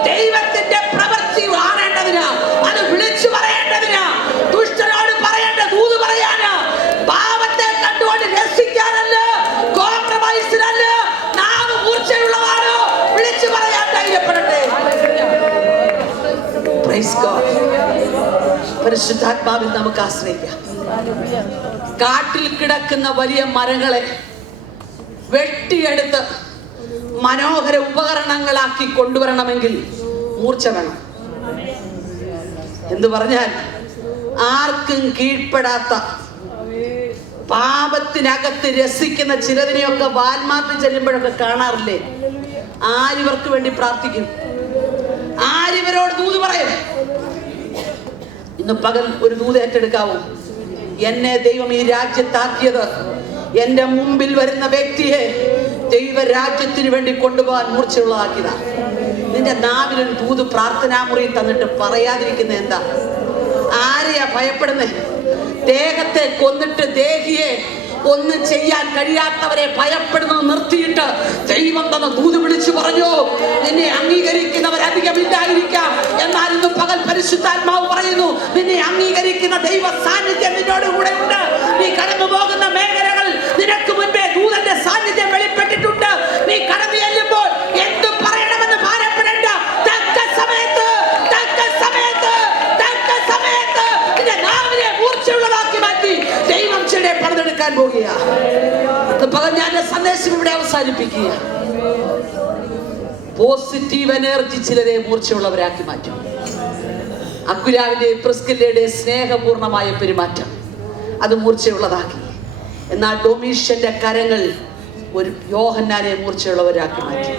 ദൈവത്തിന്റെ പ്രവൃത്തി കാണേണ്ടതിനാ, അത് വിളിച്ചു പറയേണ്ടതിനാ, ദുഷ്ടരോട് പറയേണ്ട ദൂത് പറയാന്, പാപത്തെ കണ്ടുകൊണ്ട് രസിക്കാനല്ല, കോംപ്രമൈസിനല്ല. നാവ് മൂർച്ചയുള്ളതാണോ? വിളിച്ചു പറയാൻ ധൈര്യപ്പെടട്ടെ. Praise God. പരിശുദ്ധാത്മാവിൽ നമുക്ക് ആശ്രയിക്കാം. കാട്ടിൽ കിടക്കുന്ന വലിയ മരങ്ങളെ വെട്ടിയെടുത്ത് മനോഹര ഉപകരണങ്ങളാക്കി കൊണ്ടുവരണമെങ്കിൽ മൂർച്ച വേണം. എന്ന് പറഞ്ഞാൽ ആർക്കും കീഴ്പ്പെടാത്ത, പാപത്തിനകത്ത് രസിക്കുന്ന ചിലതിനെയൊക്കെ വാൽമാർട്ട് ചെല്ലുമ്പോഴൊക്കെ കാണാറില്ലേ? ആരിവർക്ക് വേണ്ടി പ്രാർത്ഥിക്കും, ആരിവരോട് ദൂത് പറയും. ഇന്ന് പകൽ ഒരു ദൂത് ഏറ്റെടുക്കാവൂ. എന്നെ ദൈവം ഈ രാജ്യത്താക്കിയത് എന്റെ മുമ്പിൽ വരുന്ന വ്യക്തിയെ ദൈവരാജ്യത്തിന് വേണ്ടി കൊണ്ടുപോകാൻ മൂർച്ചയുള്ളതാക്കിയതാണ്. നിന്റെ നാവിലൊരു ദൂത് പ്രാർത്ഥനാമുറി തന്നിട്ട് പറയാതിരിക്കുന്ന എന്താ? ആരെയാ ഭയപ്പെടുന്നേ? ദേഹത്തെ കൊന്നിട്ട് ദേഹിയെ ഒന്നും ചെയ്യാൻ കഴിയാത്തവരെ ഭയപ്പെടുന്നത് നിർത്തിയിട്ട് ദൈവം തന്ന ദൂത് വിളിച്ചു പറഞ്ഞു, നിന്നെ അംഗീകരിക്കുന്നവരധികം ഇല്ലായിരിക്കാം, എന്നാൽ ഇന്ന് പകൽ പരിശുദ്ധാത്മാവ് പറയുന്നു, നിന്നെ അംഗീകരിക്കുന്ന ദൈവ സാന്നിധ്യം നിന്നോട് കൂടെ ഉണ്ട്. നീ കടന്നു പോകുന്ന മേഖലകൾ നിനക്ക് മുൻപേ ദൂതന്റെ സാന്നിധ്യം വെളിപ്പെട്ടിട്ടുണ്ട്. നീ കടന്നു ചെല്ലുമ്പോൾ എന്തും പറയണമെന്ന് ഭാരപ്പെടേണ്ട. തക്ക സമയത്ത് നിന്റെ നാവിനെ മൂർച്ചയുള്ളതാക്കി മാറ്റി ദൈവം ചിലരെ പണിതെടുക്കാൻ പോകുകയാണ്. പകൽ ഞാൻ സന്ദേശം ഇവിടെ അവസാനിപ്പിക്കുക. പോസിറ്റീവ് എനർജി ചിലരെ മൂർച്ചയുള്ളവരാക്കി മാറ്റും. അക്വിലാവിന്റെയും പ്രിസ്കില്ലയുടെയും സ്നേഹപൂർണമായ പെരുമാറ്റം അത് മൂർച്ചയുള്ളതാക്കി. എന്നാൽ ഡൊമീഷ്യന്റെ കരങ്ങൾ ഒരു യോഹന്നാനെ മൂർച്ചയുള്ളവരാക്കി മാറ്റി.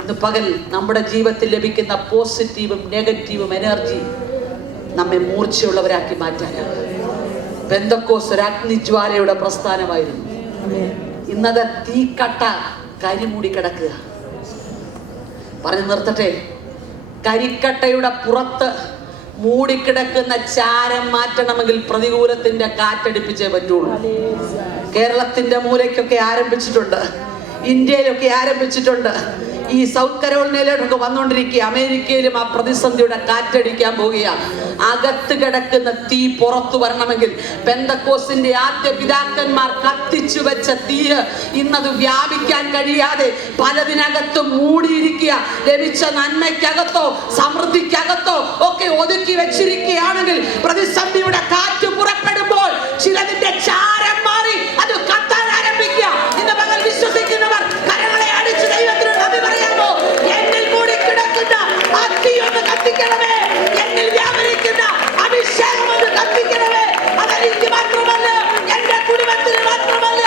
ഇന്ന് പകൽ നമ്മുടെ ജീവിതത്തിൽ ലഭിക്കുന്ന പോസിറ്റീവും നെഗറ്റീവും എനർജി നമ്മെ മൂർച്ചയുള്ളവരാക്കി മാറ്റാനാണ്. പെന്തക്കോസ്ത് ഒരു അഗ്നിജ്വാലയുടെ പ്രസ്ഥാനമായിരുന്നു. ഇന്നത് തീക്കട്ട കരിമൂടി കിടക്കുക. പറഞ്ഞു നിർത്തട്ടെ. കരിക്കട്ടയുടെ പുറത്ത് മൂടിക്കിടക്കുന്ന ചാരം മാറ്റണമെങ്കിൽ പ്രതികൂലത്തിന്റെ കാറ്റടിപ്പിച്ചേ പറ്റുള്ളൂ. കേരളത്തിന്റെ മൂലയ്ക്കൊക്കെ ആരംഭിച്ചിട്ടുണ്ട്, ഇന്ത്യയിലൊക്കെ ആരംഭിച്ചിട്ടുണ്ട്. ഈ സൗത്ത് കരോളിനയിലോട്ടൊക്കെ വന്നുകൊണ്ടിരിക്കുക. അമേരിക്കയിലും ആ പ്രതിസന്ധിയുടെ കാറ്റടിക്കാൻ പോവുകയാണ്. അകത്ത് കിടക്കുന്ന തീ പുറത്തു വരണമെങ്കിൽ പെന്തക്കോസ്തിന്റെ ആദ്യ പിതാക്കന്മാർ കത്തിച്ചു വെച്ച തീ ഇന്നത് വ്യാപിക്കാൻ കഴിയാതെ പലതിനകത്തും മൂടിയിരിക്കുക. ലഭിച്ച നന്മയ്ക്കകത്തോ സമൃദ്ധിക്കകത്തോ ഒക്കെ ഒതുക്കി വെച്ചിരിക്കുകയാണെങ്കിൽ പ്രതിസന്ധിയുടെ കാറ്റ് പുറപ്പെടുമ്പോൾ ചിലതിന്റെ ചാരം മാറി അത് കത്താൻ ആരംഭിക്കുക. ഇന്ന് പകൽ വിശ്വസിക്കുന്നവർ കരങ്ങളെ അടിച്ച് ദൈവത്തിന് നന്ദി പറയാമോ? എന്നിൽ കൂടി കിടക്കുന്ന ആ തീ ഒന്ന് കത്തിക്കണമേ, എന്നിൽ വ്യാപരിക്കുന്ന അഭിഷേകം ഒന്ന് കത്തിക്കണമേ. അതെനിക്ക് മാത്രമല്ല, എന്റെ കുടുംബത്തിന് മാത്രമല്ല,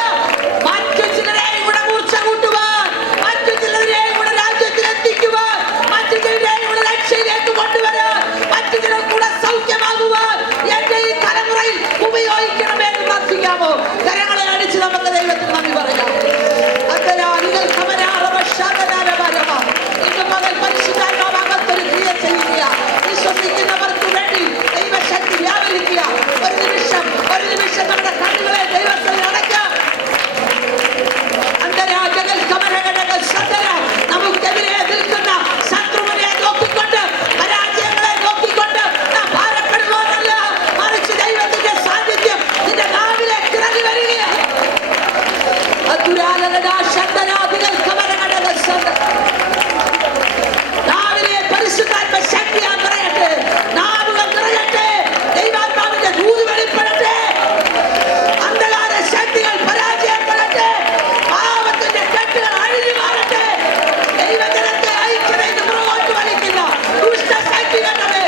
മറ്റു ചിലരെയും കൂടെ മൂർച്ച കൂട്ടുവാൻ, മറ്റു ചിലരെയും കൂടെ രാജ്യത്തിലെത്തിക്കുവാൻ, മറ്റു ചിലരെയും കൂടെ രക്ഷയിലേക്ക് കൊണ്ടുവരാൻ, മറ്റു ചിലർ കൂടെ സൗഖ്യമാകുവാൻ എന്റെ ഈ തലമുറയിൽ ഉപയോഗിക്കണമേ എന്ന് പ്രാർത്ഥിക്കാമോ? കരങ്ങളെ അടിച്ച് നമുക്ക് ദൈവത്തിന് നന്ദി പറയാം. ഇന്ന് പകൽ പരിശുദ്ധാത്മാവ് അകത്തൊരു ക്രിയ ചെയ്യുക. വിശ്വസിക്കുന്നവർക്ക് വേണ്ടി ദൈവശക്തി വ്യാപരിക്കുക. ഒരു നിമിഷം നമ്മുടെ കണ്ണുകളെ ദൈവത്തിൽ അടയ്ക്കാം. നമുക്കെതിരെ നിൽക്കുന്ന ശത്രുവിനെ നോക്കിക്കൊണ്ട്, പരാജയങ്ങളെ നോക്കിക്കൊണ്ട് നാം ഭാരപ്പെടുവാനല്ല, മറിച്ച് ദൈവത്തിന്റെ സാന്നിധ്യം നിന്റെ നാവിലേക്ക് ഇറങ്ങി വരികയാണ്. നാവിലെ പരിശുദ്ധാത്മ ശക്തിയാൽ നിറയട്ടെ, നാവുകൾ നിറയട്ടെ, ദൈവാത്മാവിന്റെ ദൂത് വെളിപ്പെടട്ടെ, അന്ധകാര ശക്തികൾ പരാജയപ്പെടട്ടെ, പാപത്തിന്റെ കെട്ടുകൾ അഴിഞ്ഞു മാറട്ടെ, ദൈവജനത്തെ ഐക്യതയിൽ മുറുകോട്ട് വലിക്കുന്ന ദുഷ്ടശക്തികളെ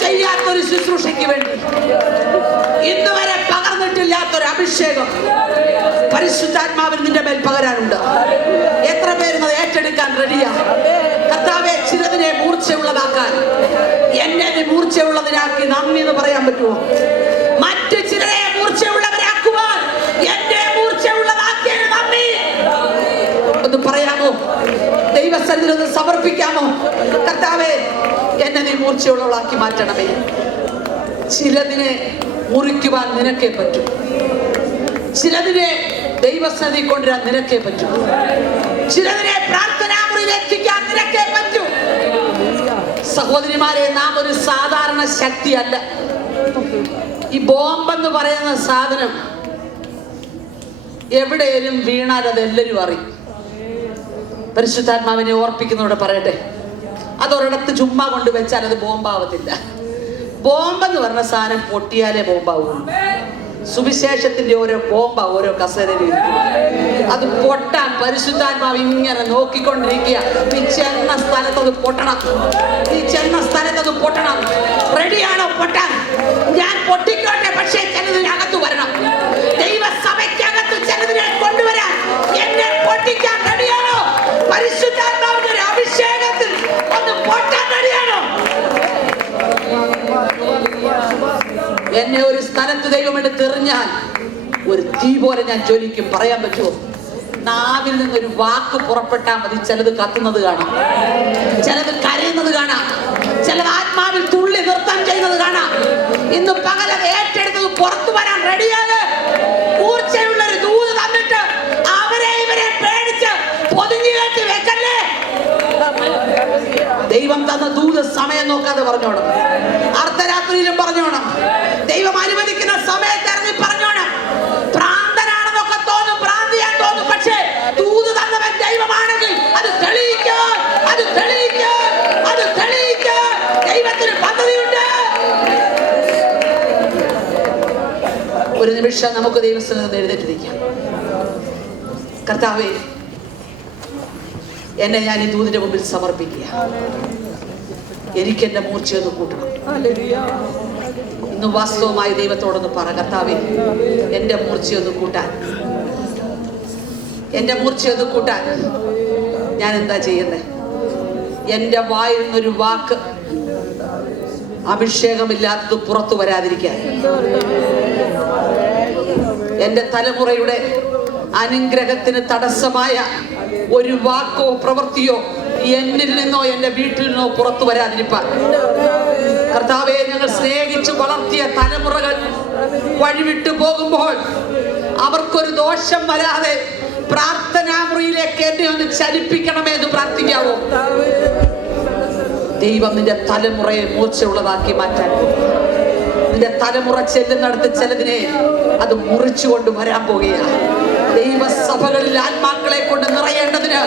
ചെയ്യാത്തൊരു ശുശ്രൂഷയ്ക്ക് വേണ്ടി, ഇന്നുവരെ പകർന്നിട്ടില്ലാത്തൊരു അഭിഷേകം പരിശുദ്ധാത്മാവിന് നിന്റെ മേൽ പകരാനുണ്ട്. എത്ര പേരുന്നത് ഏറ്റെടുക്കാൻ റെഡിയാ? കർത്താവേ, ചിലതിനെ മൂർച്ചയുള്ളതാക്കാൻ എന്നെ മൂർച്ചയുള്ളതിനാക്കി നന്ദി എന്ന് പറയാൻ പറ്റുമോ? മറ്റു ചിലരെ മൂർച്ചയുള്ളവരാക്കുവാൻ എന്നെ മൂർച്ചയുള്ളതാക്കിയ നന്ദി ഒന്ന് പറയാമോ? ദൈവസന്നിധിയിൽ ഒന്ന് സമർപ്പിക്കാമോ? കർത്താവേ, എന്നെ നീ മൂർച്ചയുള്ളവളാക്കി മാറ്റണമേ. ചിലതിനെ മുറിക്കുവാൻ നിനക്കേ പറ്റൂ, ചിലതിനെ ദൈവസന്നിധി കൊണ്ടുവരാൻ നിനക്കേ പറ്റൂ, ചിലതിനെ പ്രാർത്ഥനാമുറിയിൽ എത്തിക്കാൻ നിനക്കേ പറ്റൂ. സഹോദരിമാരെ, നാം ഒരു സാധാരണ ശക്തിയല്ല. ഈ ബോംബെന്ന് പറയുന്ന സാധനം എവിടെയും വീണാൽ അത് എല്ലാവരും അറിയും. പരിശുദ്ധാത്മാവിനെ ഓർപ്പിക്കുന്നതോടെ പറയട്ടെ, അതൊരിടത്ത് ചുമ്മാ കൊണ്ട് വെച്ചാൽ അത് ബോംബാവത്തില്ല. ബോംബെന്ന് പറഞ്ഞ സാധനം പൊട്ടിയാലേ ബോംബാവുള്ളൂ. സുവിശേഷത്തിന്റെ ഓരോ ബോംബ ഓരോ കസേരയിൽ അത് പൊട്ടാൻ പരിശുദ്ധാത്മാവ് ഇങ്ങനെ നോക്കിക്കൊണ്ടിരിക്കുക. നീ ചെന്ന സ്ഥലത്ത് അത് പൊട്ടണം, നീ ചെന്ന സ്ഥലത്ത് അത് പൊട്ടണം. റെഡിയാണോ പൊട്ടാൻ? ഞാൻ പൊട്ടിക്കോട്ടെ, പക്ഷേ ചിലതിനകത്ത് വരണം. ദൈവസഭയ്ക്കകത്ത് ചിലതിനെ കൊണ്ടുവരാൻ എന്നെ പൊട്ടിക്കാൻ റെഡിയാണോ? പരിശുദ്ധാത്മാവിന്റെ ഒരു അഭിഷേകത്തിൽ ഒന്ന് പൊട്ടാൻ റെഡിയാണോ? എന്നെ ഒരു സ്ഥലത്ത് ദൈവം എടുത്തെറിഞ്ഞാൽ ഒരു തീ പോലെ ഞാൻ ജ്വലിക്കും. പറയാൻ പറ്റുമോ? നാവിൽ നിന്നൊരു വാക്ക് പുറപ്പെട്ടാൽ മതി, ചിലത് കത്തുന്നത് കാണാം, ചിലത് കരയുന്നത് കാണാം, ചിലത് ആത്മാവിൽ തുള്ളി നൃത്തം ചെയ്യുന്നത് കാണാം. ഇന്ന് പകലത് ഏറ്റെടുത്തത് പുറത്തു വരാൻ റെഡിയാണ്. ഊർച്ചയുള്ളൊരു ദൂത് തന്നിട്ട് അവരെ ഇവരെ പേടിച്ച് പൊതിഞ്ഞു കെട്ടി വെക്കല്ലേ. ദൈവം തന്ന ദൂത് സമയം നോക്കാതെ പറഞ്ഞോണം, അർദ്ധരാത്രിയിലും പറഞ്ഞോണം, ദൈവം അനുവദിക്കുന്ന സമയത്ത് ഇറങ്ങി പറഞ്ഞോണം. ഭ്രാന്തനാണെന്നൊക്കെ തോന്നും, ഭ്രാന്തിയാൻ തോന്നും, പക്ഷേ ദൂത് തന്നവൻ ദൈവമാണെങ്കിൽ അത് തെളിയിക്കാൻ, അത് തെളിയിക്കാൻ, അത് തെളിയിക്കാൻ ദൈവത്തിന് പദ്ധതിയുണ്ട്. ഒരു നിമിഷം നമുക്ക് ദൈവസ്ഥയിൽ നിന്ന് എഴുന്നേറ്റിരിക്കാം. കർത്താവേ, എന്നെ ഞാൻ ഈ ദൂതിന്റെ മുമ്പിൽ സമർപ്പിക്കുക. എനിക്ക് എന്റെ മൂർച്ചയൊന്ന് കൂട്ടണം. ഇന്ന് വാസ്തവമായി ദൈവത്തോടൊന്ന് പറ, കർത്താവേ, എന്റെ മൂർച്ചയൊന്ന് കൂട്ടാൻ എന്റെ മൂർച്ചയൊന്ന് കൂട്ടാൻ ഞാൻ എന്താ ചെയ്യുന്നത്? എന്റെ വായിൽ നിന്നൊരു വാക്ക് അഭിഷേകമില്ലാത്തത് പുറത്തു വരാതിരിക്കാൻ, എന്റെ തലമുറയുടെ അനുഗ്രഹത്തിന് തടസ്സമായ ഒരു വാക്കോ പ്രവൃത്തിയോ എന്നിൽ നിന്നോ എന്റെ വീട്ടിൽ നിന്നോ പുറത്തു വരാതിരിപ്പാൻ കർത്താവേ, ഞങ്ങൾ സ്നേഹിച്ച് വളർത്തിയ തലമുറകൾ വഴിവിട്ടു പോകുമ്പോൾ അവർക്കൊരു ദോഷം വരാതെ പ്രാർത്ഥനാ മുറിയിലേക്ക് എന്നെ ഒന്ന് ചലിപ്പിക്കണമേ എന്ന് പ്രാർത്ഥിക്കാവോ? ദൈവം നിന്റെ തലമുറയെ മൂർച്ചയുള്ളതാക്കി മാറ്റാൻ, നിന്റെ തലമുറ ചെല്ലുന്നിടത്ത് ചിലതിനെ അത് മുറിച്ചുകൊണ്ട് വരാൻ പോകുകയാണ്. ദൈവസഭകളിൽ ആത്മാക്കളെ കൊണ്ട് നിറയേണ്ടതിന്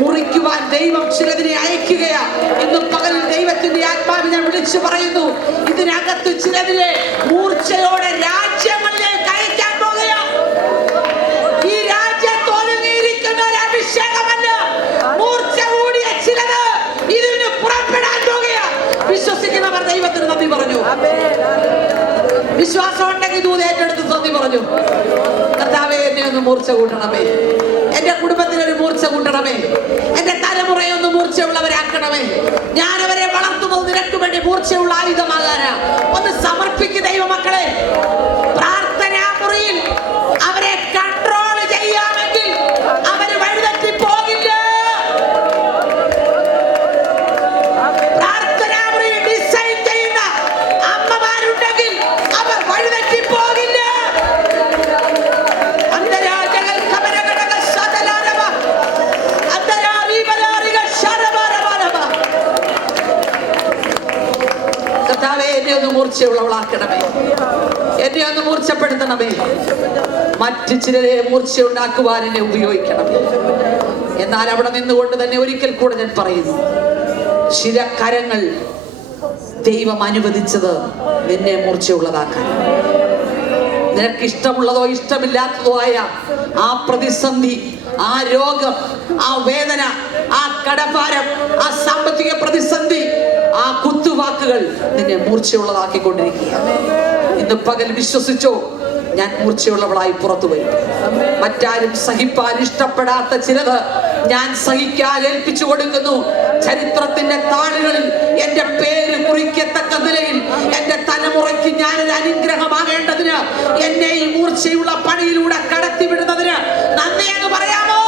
മുറിക്കുവാൻ ദൈവം ചിലതിനെ അയക്കുകയാ. ഇന്ന് പകൽ ദൈവത്തിന്റെ ആത്മാവിനെ വിളിച്ചു പറയുന്നു, ഇതിനകത്ത് ചിലതിനെ മൂർച്ചയോടെ രാജ്യങ്ങളിലേക്ക് അയക്കാൻ പോകുകയാ. ഈ രാജ്യത്ത് ഒതുങ്ങിയിരിക്കുന്ന ഒരു അഭിഷേകമല്ല, മൂർച്ച കൂടിയ ചിലത് ഇതിന് പുറപ്പെടാൻ പോകുകയാ. വിശ്വസിക്കുന്നവർ ദൈവത്തിന് നന്ദി പറഞ്ഞു. വിശ്വാസം ഉണ്ടെങ്കിൽ ദൂത് ഏറ്റെടുത്ത് നന്ദി പറഞ്ഞു. കർത്താവേ, എന്നെ ഒന്ന് മൂർച്ച കൂട്ടണമേ, എന്റെ കുടുംബത്തിനൊരു മൂർച്ച കൂട്ടണമേ, എന്റെ തലമുറയെ ഒന്ന് മൂർച്ചയുള്ളവരാക്കണമേ. ഞാൻ അവരെ വളർത്തുന്നത് നിനക്ക് വേണ്ടി മൂർച്ചയുള്ള ആയുധമാകാനാ. ഒന്ന് സമർപ്പിക്കുന്ന ദൈവമക്കളെ, പ്രാർത്ഥനാ മുറിയിൽ അവരെ കൺട്രോൾ ചെയ്യാമെങ്കിൽ അവര് വഴിതെറ്റി പോകില്ല. പ്രാർത്ഥനാ മുറിയിൽ ഡിസൈൻ ചെയ്യുന്ന അമ്മമാരുണ്ടെങ്കിൽ അവർ വഴിതെറ്റി പോകില്ല. എന്നെ ഒന്ന് മൂർച്ചയുള്ളവളാക്കണമേ, എന്നെ ഒന്ന് മൂർച്ചപ്പെടുത്തണമേ. മറ്റു ചിലരെ മൂർച്ചയുണ്ടാക്കുവാൻ എന്നെ ഉപയോഗിക്കണമേ. എന്നാൽ അവിടെ നിന്നുകൊണ്ട് തന്നെ ഒരിക്കൽ കൂടെ ഞാൻ പറയുന്നു, ചില കരങ്ങൾ ദൈവം അനുവദിച്ചത് നിന്നെ മൂർച്ചയുള്ളതാക്കാൻ. നിനക്ക് ഇഷ്ടമുള്ളതോ ഇഷ്ടമില്ലാത്തതോ ആയ ആ പ്രതിസന്ധി, ആ രോഗം, ആ വേദന, ആ കടഭാരം, ആ സാമ്പത്തിക പ്രതിസന്ധി, ആ കുത്തുവാക്കുകൾ നിന്നെ മൂർച്ചയുള്ളതാക്കിക്കൊണ്ടിരിക്കുകയാണ്. ഇന്ന് പകൽ വിശ്വസിച്ചോ, ഞാൻ മൂർച്ചയുള്ളവളായി പുറത്തു വരും. മറ്റാരും സഹിപ്പാൻ ഇഷ്ടപ്പെടാത്ത ചിലത് ഞാൻ സഹിക്കാൻ ഏൽപ്പിച്ചു കൊടുക്കുന്നു. ചരിത്രത്തിന്റെ താളുകളിൽ എന്റെ പേര് കുറിക്കത്തക്ക നിലയിൽ എന്റെ തലമുറയ്ക്ക് ഞാനൊരു അനുഗ്രഹമാകേണ്ടതിന് എന്നെ ഈ മൂർച്ചയുള്ള പണിയിലൂടെ കടത്തിവിടുന്നതിന് നന്ദി എന്ന് പറയാമോ?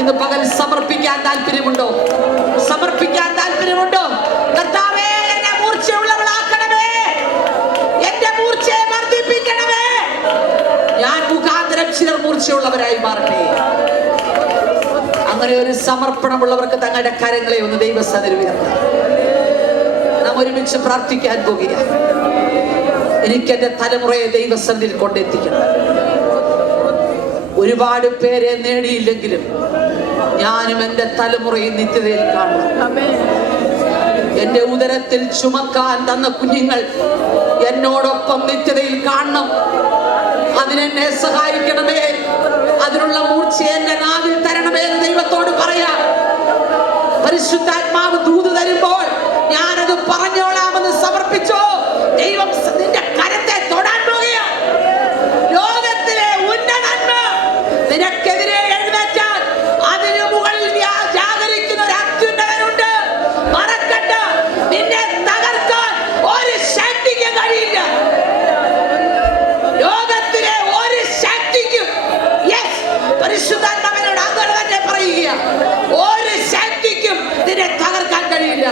ഇന്ന് പകൽ സമർപ്പിക്കാൻ താല്പര്യമുണ്ടോ? സമർപ്പിക്കാൻ താല്പര്യമുണ്ടോ? കർത്താവേ, എന്നെ മൂർച്ചയുള്ളവളാക്കണമേ, എന്റെ മൂർച്ചയെ വർദ്ധിപ്പിക്കണമേ. ഞാൻ മുഖാന്തരം ചിലർ മൂർച്ചയുള്ളവരായി മാറട്ടെ. അങ്ങനെ ഒരു സമർപ്പണമുള്ളവർക്ക് തങ്ങളുടെ കരങ്ങളെ ഒന്ന് ദൈവസന്നിധിയിൽ ഉയർത്താം. നാം ഒരുമിച്ച് പ്രാർത്ഥിക്കാൻ പോകുകയാണ്. എനിക്ക് എന്റെ തലമുറയെ ദൈവസന്നിധിയിൽ കൊണ്ടെത്തിക്കണം. ഒരുപാട് പേരെ നേടിയില്ലെങ്കിലും ഞാനും എന്റെ തലമുറയെ നിത്യതയിൽ കാണണം. എന്റെ ഉദരത്തിൽ ചുമക്കാൻ തന്ന കുഞ്ഞുങ്ങൾ എന്നോടൊപ്പം നിത്യതയിൽ കാണണം. അതിനെന്നെ സഹായിക്കണമേ. അതിനുള്ള മൂർച്ച എന്റെ നാവിൽ തരണമേ എന്ന് ദൈവത്തോട് പറയാം. പരിശുദ്ധാത്മാവ് ദൂത് തരുമ്പോൾ ഞാനത് പറഞ്ഞോളാമെന്ന് സമർപ്പിച്ചോ. ദൈവം നിന്റെ കരത്തെ തൊടാൻ പോകുകയാണ്. ലോകത്തിലെ ഉന്നതന്മ നിനക്കെതിരെ എഴുന്നേറ്റാൽ അതിനു മുകളിൽ ജാഗരിക്കുന്ന ഒരു അത്യുന്നതനുണ്ട്. മറക്കണ്ട, നിന്നെ തകർക്കാൻ ഒരു ശക്തിക്ക് കഴിയില്ല. ലോകത്തിലെ ഒരു ശക്തിക്കും, പരിശുദ്ധാത്മാവിനോട് അങ്ങനെ തന്നെ പറയുക, ഒരു ശക്തിക്കും നിന്നെ തകർക്കാൻ കഴിയില്ല.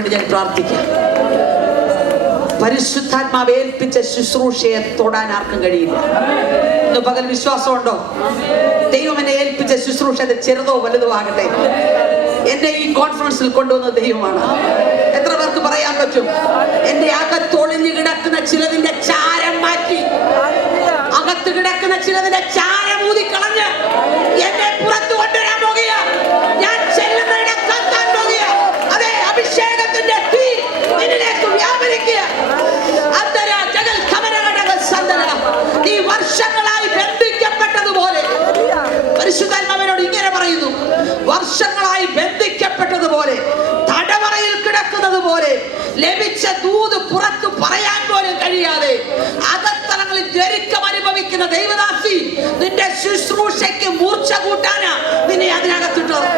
വേണ്ടി ഞാൻ പ്രാർത്ഥിക്കാം. പരിശുദ്ധാത്മാവ് ഏൽപ്പിച്ച ശുശ്രൂഷയെ തൊടാൻ ആർക്കും കഴിയില്ല. ഇന്ന് പകൽ വിശ്വാസമുണ്ടോ? ദൈവം എന്നെ ഏൽപ്പിച്ച ശുശ്രൂഷ ചെറുതോ വലുതോ ആകട്ടെ, എന്നെ ഈ കോൺഫറൻസിൽ കൊണ്ടുവന്ന ദൈവമാണ്. എത്ര പേർക്ക് പറയാൻ പറ്റും? എന്റെ അകത്തൊളിഞ്ഞു കിടക്കുന്ന ചിലതിന്റെ ചാരം മാറ്റി, അകത്ത് കിടക്കുന്ന ചിലതിന്റെ ചാരം ഊതിക്കളഞ്ഞ് എന്നെ പുറത്തു കൊണ്ടുവരാൻ പോകുക. ഞാൻ ചെല്ലുന്നതിനെ കത്താൻ പോകുക. അതെ, അഭിഷേകത്തിന്റെ തീ നിന്നിലേക്ക് വ്യാപരിക്കുക. നീ വർഷങ്ങളായി ബന്ധിക്കപ്പെട്ടതുപോലെ, പരിശുദ്ധാത്മാവിനോട് ഇങ്ങനെ പറയുന്നു, വർഷങ്ങളായി ബന്ധിക്കപ്പെട്ടതുപോലെ, തടവറയിൽ കിടക്കുന്നത് പോലെ, ലഭിച്ച ദൂത് പുറത്തു പറയാൻ പോലും കഴിയാതെ അകത്തളങ്ങളിൽ ഞെരുക്കം അനുഭവിക്കുന്ന ദൈവദാസി, നിന്റെ ശുശ്രൂഷയ്ക്ക് മൂർച്ച കൂട്ടാനാ നിന്നെ അതിനകത്തിട്ടത്.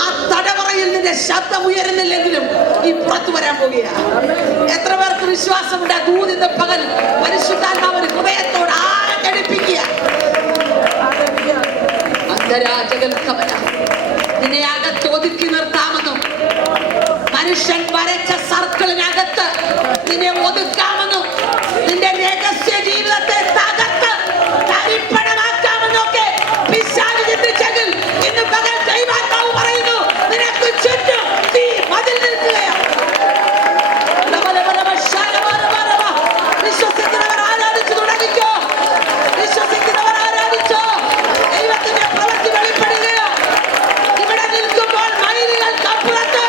ആ തടവറയിൽ നിന്റെ ശബ്ദം ഉയരുന്നില്ലെങ്കിലും ഈ പുറത്തു വരാൻ പോകുക. എത്ര പേർക്ക് വിശ്വാസമുണ്ട്? ദൂതിന്റെ പകൽ പരിശുദ്ധാത്മാവിന് ഹൃദയത്തോട് ആഴടിപ്പിക്കുക. നിന്നെ അകത്ത് ഒതുക്കി നിർത്താമെന്നും, മനുഷ്യൻ വരച്ച സർക്കിളിനകത്ത് നിന്നെ ഒതുക്കാമെന്നും, നിന്റെ രഹസ്യ ജീവിതത്തെ തകർത്ത് തരിപ്പണമാക്കാമെന്നൊക്കെ പിശാച് ചിന്തിച്ചെങ്കിൽ ഇന്ന് പകൽ ദൈവാത്മാവ് പറയുന്നു, നിനക്ക് ചുറ്റും തീ മതിൽ നിൽക്കുകയാണ്. വിശ്വസിക്കുന്നവർ ആരാധിച്ചു തുടങ്ങിക്കോ. വിശ്വസിക്കുന്നവർ ആരാധിച്ചോ. ദൈവത്തിന്റെ പ്രവൃത്തി വെളിപ്പെടുകയോ. ഇവിടെ നിൽക്കുമ്പോൾ മൈലുകൾക്കപ്പുറത്ത്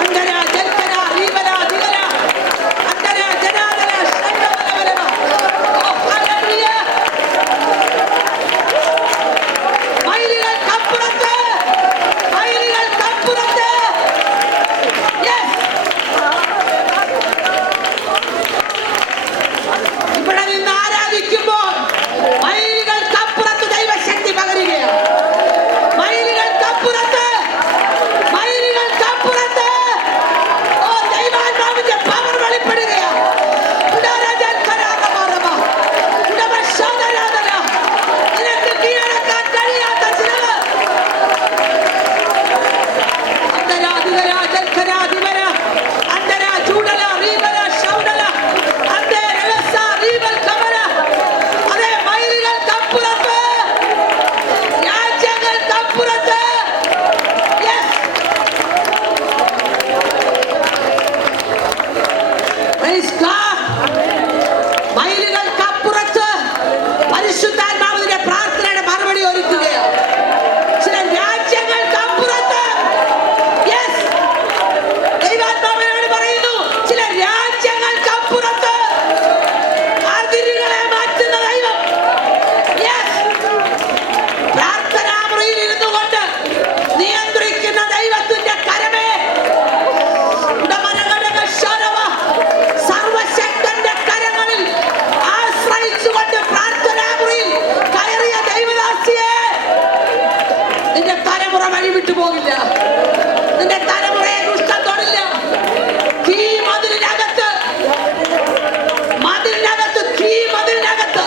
അന്തര ജൽക്കര റീവര ദിഗര അന്തര ജനാദര ശബ്ദവലവലവ. ഓ ഹല്ലേലൂയ. മൈലുകൾക്കപ്പുറത്ത്, മൈലുകൾക്കപ്പുറത്ത്. യെസ്, ഇവിടെ നിന്ന് ആരാധിക്കുമ്പോൾ മൈലുകൾക്കപ്പുറത്ത് ദൈവശക്തി പകരുകയാണ്. മൈലുകൾക്കപ്പുറത്ത്, മൈലുകൾക്കപ്പുറത്ത് ഓ ദൈവാത്മാവിന്റെ പവർ വെളിപ്പെടുകയാണ്. നിനക്ക് കീഴടക്കാൻ കഴിയാത്ത ചിലത് അന്തരാധികര ജൽഖരാധിപര അന്തര ചൂടല റീബല ശൗഡല അന്തേ രഹസ റീബൽ കമല. അതേ, മൈലുകൾക്കപ്പുറത്ത്, രാജ്യങ്ങൾക്കപ്പുറത്ത്. Yes, praise God. മൈലുകൾക്കപ്പുറത്ത് പരിശുദ്ധാത്മാവിന്റെ പ്രാർത്ഥനയുടെ മറുപടി ഒരുക്കുകയാണ്. ചില രാജ്യങ്ങൾക്കപ്പുറത്ത്. യെസ്, ദൈവാത്മാവിനോട് പറയുന്നു, ചില രാജ്യങ്ങൾക്കപ്പുറത്ത് അതിരുകളെ മാറ്റുന്ന ദൈവം. യെസ്, പ്രാർത്ഥനാമുറിയിൽ ഇരുന്നു കൊണ്ട് നിയന്ത്രിക്കുന്ന ദൈവത്തിന്റെ കരമേ, സർവശക്തന്റെ കരങ്ങളിൽ ആശ്രയിച്ചുകൊണ്ട് പ്രാർത്ഥനാമുറിയിൽ കയറിയ ദൈവദാസിയെ, നിന്റെ തലമുറ വഴിവിട്ടു പോകില്ല. നിന്റെ തലമുറയെ ദുഷ്ടം തൊടില്ല. തീ മതിലിനകത്ത്, മതിലിനകത്ത് തീ മതിലിനകത്ത്.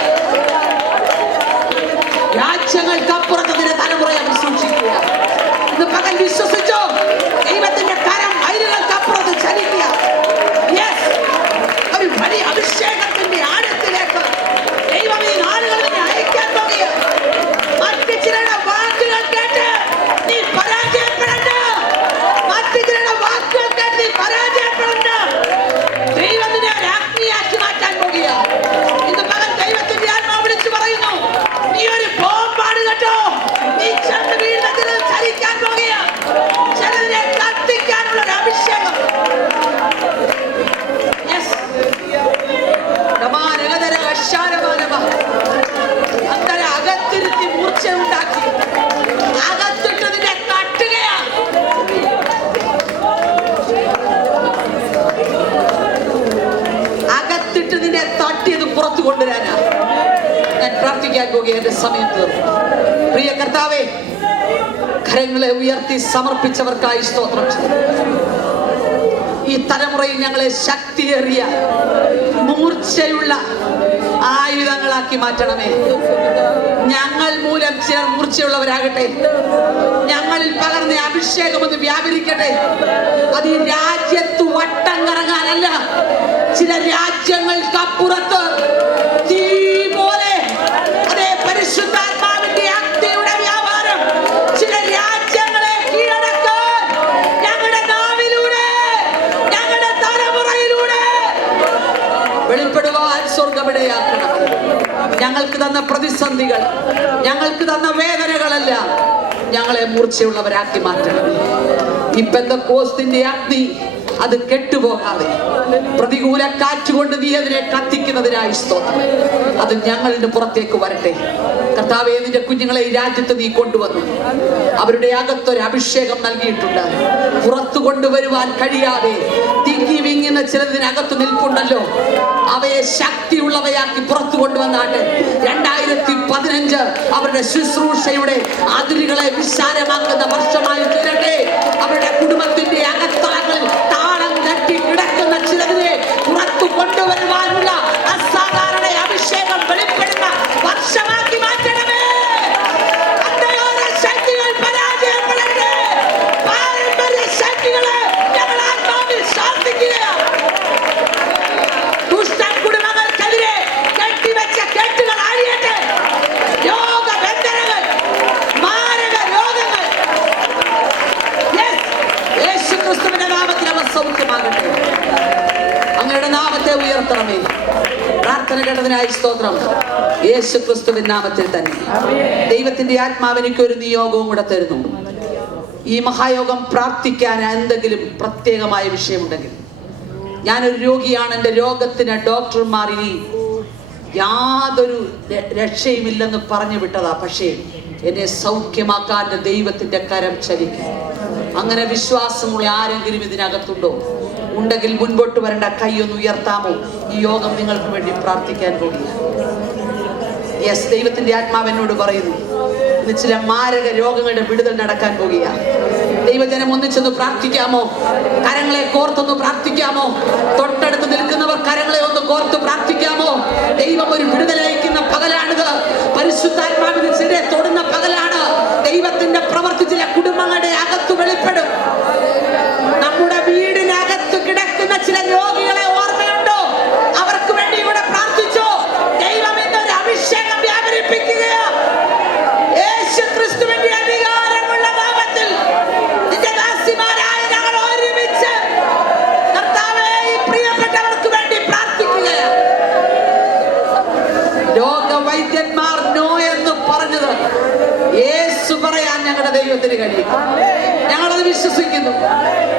രാജ്യങ്ങൾക്കപ്പുറത്ത് നിന്റെ തലമുറയെ സൂക്ഷിക്കുക. ഇന്ന് പകൽ വിശ്വസിച്ചോ, ദൈവത്തിന്റെ കരം മൈലുകൾക്കപ്പുറത്ത് ചലിക്കുക. യെസ്, ഒരു വലിയ അഭിഷേകത്തിന്റെ ആഴത്തിലേക്ക് ദൈവം ഈ നാളുകളിൽ നിന്നെ അയക്കാൻ പോകുക. മറ്റു ചിലരുടെ വാക്കുകൾ കേട്ട് നീ പരാജയപ്പെടണ്ട. മറ്റു ചിലരുടെ വാക്കുകൾ കേട്ട് നീ പരാജയപ്പെടണ്ട. ദൈവം നിന്നെ ഒരു അഗ്നിയാക്കി മാറ്റാൻ പോകുക. ഇന്ന് പകൽ ദൈവത്തിന്റെ ആത്മാവ് വിളിച്ചു പറയുന്നു, നീ ഒരു ബോംബാണ് കേട്ടോ. നീ ചെന്ന് വീഴുന്നതിന് ചലിക്കാൻ പോകുക. ചിലതിനെ കത്തിക്കാനുള്ള ഒരു അഭിഷേകം. യെസ്, അന്തര അകത്തിരുത്തി മൂർച്ച ഉണ്ടാക്കി അകത്തിട്ട് നിന്നെ തട്ടുകയാ. അകത്തിട്ട് നിന്നെ തട്ടിയത് പുറത്തു കൊണ്ടുവരാനാ ഞാൻ പ്രാർത്ഥിക്കാൻ പോകുക. എന്റെ സമയം തീർന്നു. പ്രിയ കർത്താവേ, കരങ്ങളെ ഉയർത്തി സമർപ്പിച്ചവർക്കായി സ്തോത്രം ചെയ്യുന്നു. ഈ തലമുറയിൽ ഞങ്ങളെ ശക്തിയേറിയ മൂർച്ചയുള്ള ആയുധങ്ങളാക്കി മാറ്റണമേ. ഞങ്ങൾ മൂലം ചിലർ മൂർച്ചയുള്ളവരാകട്ടെ. ഞങ്ങളിൽ പകർന്ന അഭിഷേകം ഒന്ന് വ്യാപരിക്കട്ടെ. അത് ഈ രാജ്യത്ത് വട്ടം കറങ്ങാനല്ല, ചില രാജ്യങ്ങൾക്കപ്പുറത്ത് തീ പോലെ അതേ പരിശുദ്ധാത്മാവിന്റെ അഗ്നിയുടെ വ്യാപാരം ചില രാജ്യങ്ങളെ കീഴടക്കാൻ ഞങ്ങളുടെ നാവിലൂടെ, ഞങ്ങളുടെ തലമുറയിലൂടെ വെളിപ്പെടുവാൻ സ്വർഗ്ഗമിടയാക്കണം. ഞങ്ങൾക്ക് തന്ന പ്രതിസന്ധികൾ, ഞങ്ങൾക്ക് തന്ന വേദനകളല്ല, ഞങ്ങളെ മൂർച്ചയുള്ളവരാക്കി മാറ്റണം. ഈ പെന്തക്കോസ്തിന്റെ അഗ്നി അത് കെട്ടുപോകാതെ പ്രതികൂല കാറ്റുകൊണ്ട് നീ അതിനെ കത്തിക്കുന്നതിനായി സ്തോത്രം. അത് ഞങ്ങളുടെ പുറത്തേക്ക് വരട്ടെ. കർത്താവേ, നിന്റെ കുഞ്ഞുങ്ങളെ ഈ രാജ്യത്ത് നീ കൊണ്ടുവന്നു. അവരുടെ അകത്തൊരു അഭിഷേകം നൽകിയിട്ടുണ്ട്. പുറത്തു കൊണ്ടുവരുവാൻ കഴിയാതെ തിങ്ങി വിങ്ങുന്ന ചിലതിനകത്ത് നിൽപ്പുണ്ടല്ലോ, അവയെ ശക്തിയുള്ളവയാക്കി പുറത്തു കൊണ്ടുവന്നാട്ട് 2015 അവരുടെ ശുശ്രൂഷയുടെ അതിരുകളെ വിശാലമാക്കുന്ന വർഷമായി തീരട്ടെ. അവരുടെ കുടുംബത്തിന്റെ അകത്തളങ്ങളിൽ താളം തട്ടി കിടക്കുന്ന ചിലതിനെ പുറത്തു കൊണ്ടുവരുവാനുള്ള അസാധാരണ അഭിഷേകം വെളിപ്പെടുന്ന വർഷമാക്കി മാറ്റണമേ. ശക്തികൾ പരാജയപ്പെടട്ടെ. പാരമ്പര്യ ശക്തികളെ ഞങ്ങൾ ആത്മാവിൽ ശാസിക്കുക. ദുഷ്ടൻ കുടുംബങ്ങൾക്കെതിരെ കെട്ടിവെച്ച കെട്ടുകൾ അഴിയട്ടെ. രോഗബന്ധനങ്ങൾ, മാരക രോഗങ്ങൾ യേശുക്രിസ്തുവിന്റെ നാമത്തിൽ അവ സൗഖ്യമാകട്ടെ. അങ്ങയുടെ നാമത്തെ ഉയർത്തണമേ. പ്രാർത്ഥന കേട്ടതിനായി സ്തോത്രം. യേശുക്രിസ്തുവിൻ നാമത്തിൽ തന്നെ. ദൈവത്തിന്റെ ആത്മാവ് എനിക്കൊരു നിയോഗവും കൂടെ തരുന്നു. ഈ മഹായോഗം പ്രാർത്ഥിക്കാൻ എന്തെങ്കിലും പ്രത്യേകമായ വിഷയമുണ്ടെങ്കിൽ, ഞാനൊരു രോഗിയാണ്, എൻ്റെ രോഗത്തിന് ഡോക്ടർമാർ ഇനി യാതൊരു രക്ഷയുമില്ലെന്ന് പറഞ്ഞു വിട്ടതാ, പക്ഷേ എന്നെ സൗഖ്യമാക്കാൻ ദൈവത്തിന്റെ കരം ചലിക്കും. അങ്ങനെ വിശ്വാസമുള്ള ആരെങ്കിലും ഇതിനകത്തുണ്ടോ? ഉണ്ടെങ്കിൽ മുൻപോട്ട് വരേണ്ട, കൈയൊന്ന് ഉയർത്താമോ? ഈ യോഗം നിങ്ങൾക്ക് വേണ്ടി പ്രാർത്ഥിക്കാൻ പോകുക. യെസ്, ദൈവത്തിന്റെ ആത്മാവ് എന്നോട് പറയുന്നു, ഇന്ന് ചില മാരക രോഗങ്ങളുടെ വിടുതൽ നടക്കാൻ പോകുക. ദൈവജനം ഒന്നിച്ചൊന്ന് പ്രാർത്ഥിക്കാമോ? കരങ്ങളെ കോർത്തൊന്ന് പ്രാർത്ഥിക്കാമോ? തൊട്ടടുത്ത് നിൽക്കുന്നവർ കരങ്ങളെ ഒന്ന് കോർത്ത് പ്രാർത്ഥിക്കാമോ? ദൈവം ഒരു വിടുതലയക്കുന്ന പകലാണിത്. പരിശുദ്ധാത്മാവിന് ചില തൊടുന്ന പകലാണ്. ദൈവത്തിന്റെ പ്രവൃത്തി ചില കുടുംബങ്ങളുടെ അകത്ത് വെളിപ്പെടും. നമ്മുടെ വീടിനകത്ത് കിടക്കുന്ന ചില രോഗികളെ ഓർമ്മയുണ്ടോ? അവർക്ക് വേണ്ടി ഇവിടെ പ്രാർത്ഥിച്ചോ? ദൈവം എന്നൊരു അഭിഷേകം വ്യാപരിപ്പിക്കുക. യേശുക്രിസ്തുവിന്റെ അധികാരമുള്ള നാമത്തിൽ നിന്റെ ദാസിമാരായ ഞങ്ങൾ ഒരുമിച്ച് കർത്താവേ, ഈ പ്രിയപ്പെട്ടവർക്ക് വേണ്ടി പ്രാർത്ഥിക്കുക. രോഗവൈദ്യന്മാർ നോ എന്ന് പറഞ്ഞത് യേശു പറയാൻ ഞങ്ങളുടെ ദൈവത്തിന് കഴിയും. ഞങ്ങളത് വിശ്വസിക്കുന്നു.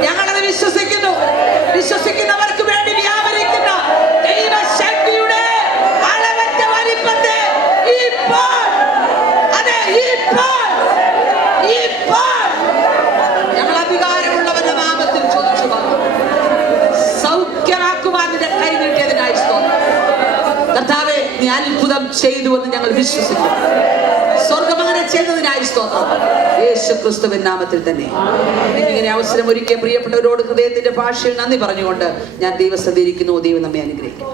ഞങ്ങളത് വിശ്വസിക്കുന്നു. വിശ്വസിക്കുന്നവർക്ക് വേണ്ടി വ്യാപരിക്കുന്ന ദൈവശക്തിയുടെ അളവറ്റ വലിപ്പത്തെ ഇപ്പോൾ ഞങ്ങൾ അധികാരമുള്ളവരുടെ നാമത്തിൽ ചോദിച്ചു സൗഖ്യമാക്കുവാൻ നിന്റെ കൈ നീട്ടിയതിനായി സ്തോത്രം. കർത്താവേ, നീ അത്ഭുതം ചെയ്തുവെന്ന് ഞങ്ങൾ വിശ്വസിക്കുന്നു. സ്വർഗം അങ്ങനെ ചെയ്തതിനായി സ്തോത്രം. യേശുക്രിസ്തുവിൻ നാമത്തിൽ തന്നെ. ഇങ്ങനെ അവസരം ഒരുക്കിയ പ്രിയപ്പെട്ടവരോട് ഹൃദയത്തിന്റെ ഭാഷയിൽ നന്ദി പറഞ്ഞുകൊണ്ട് ഞാൻ ദൈവം സന്നിധിയിരിക്കുന്നു. ദൈവം നമ്മെ അനുഗ്രഹിക്കും.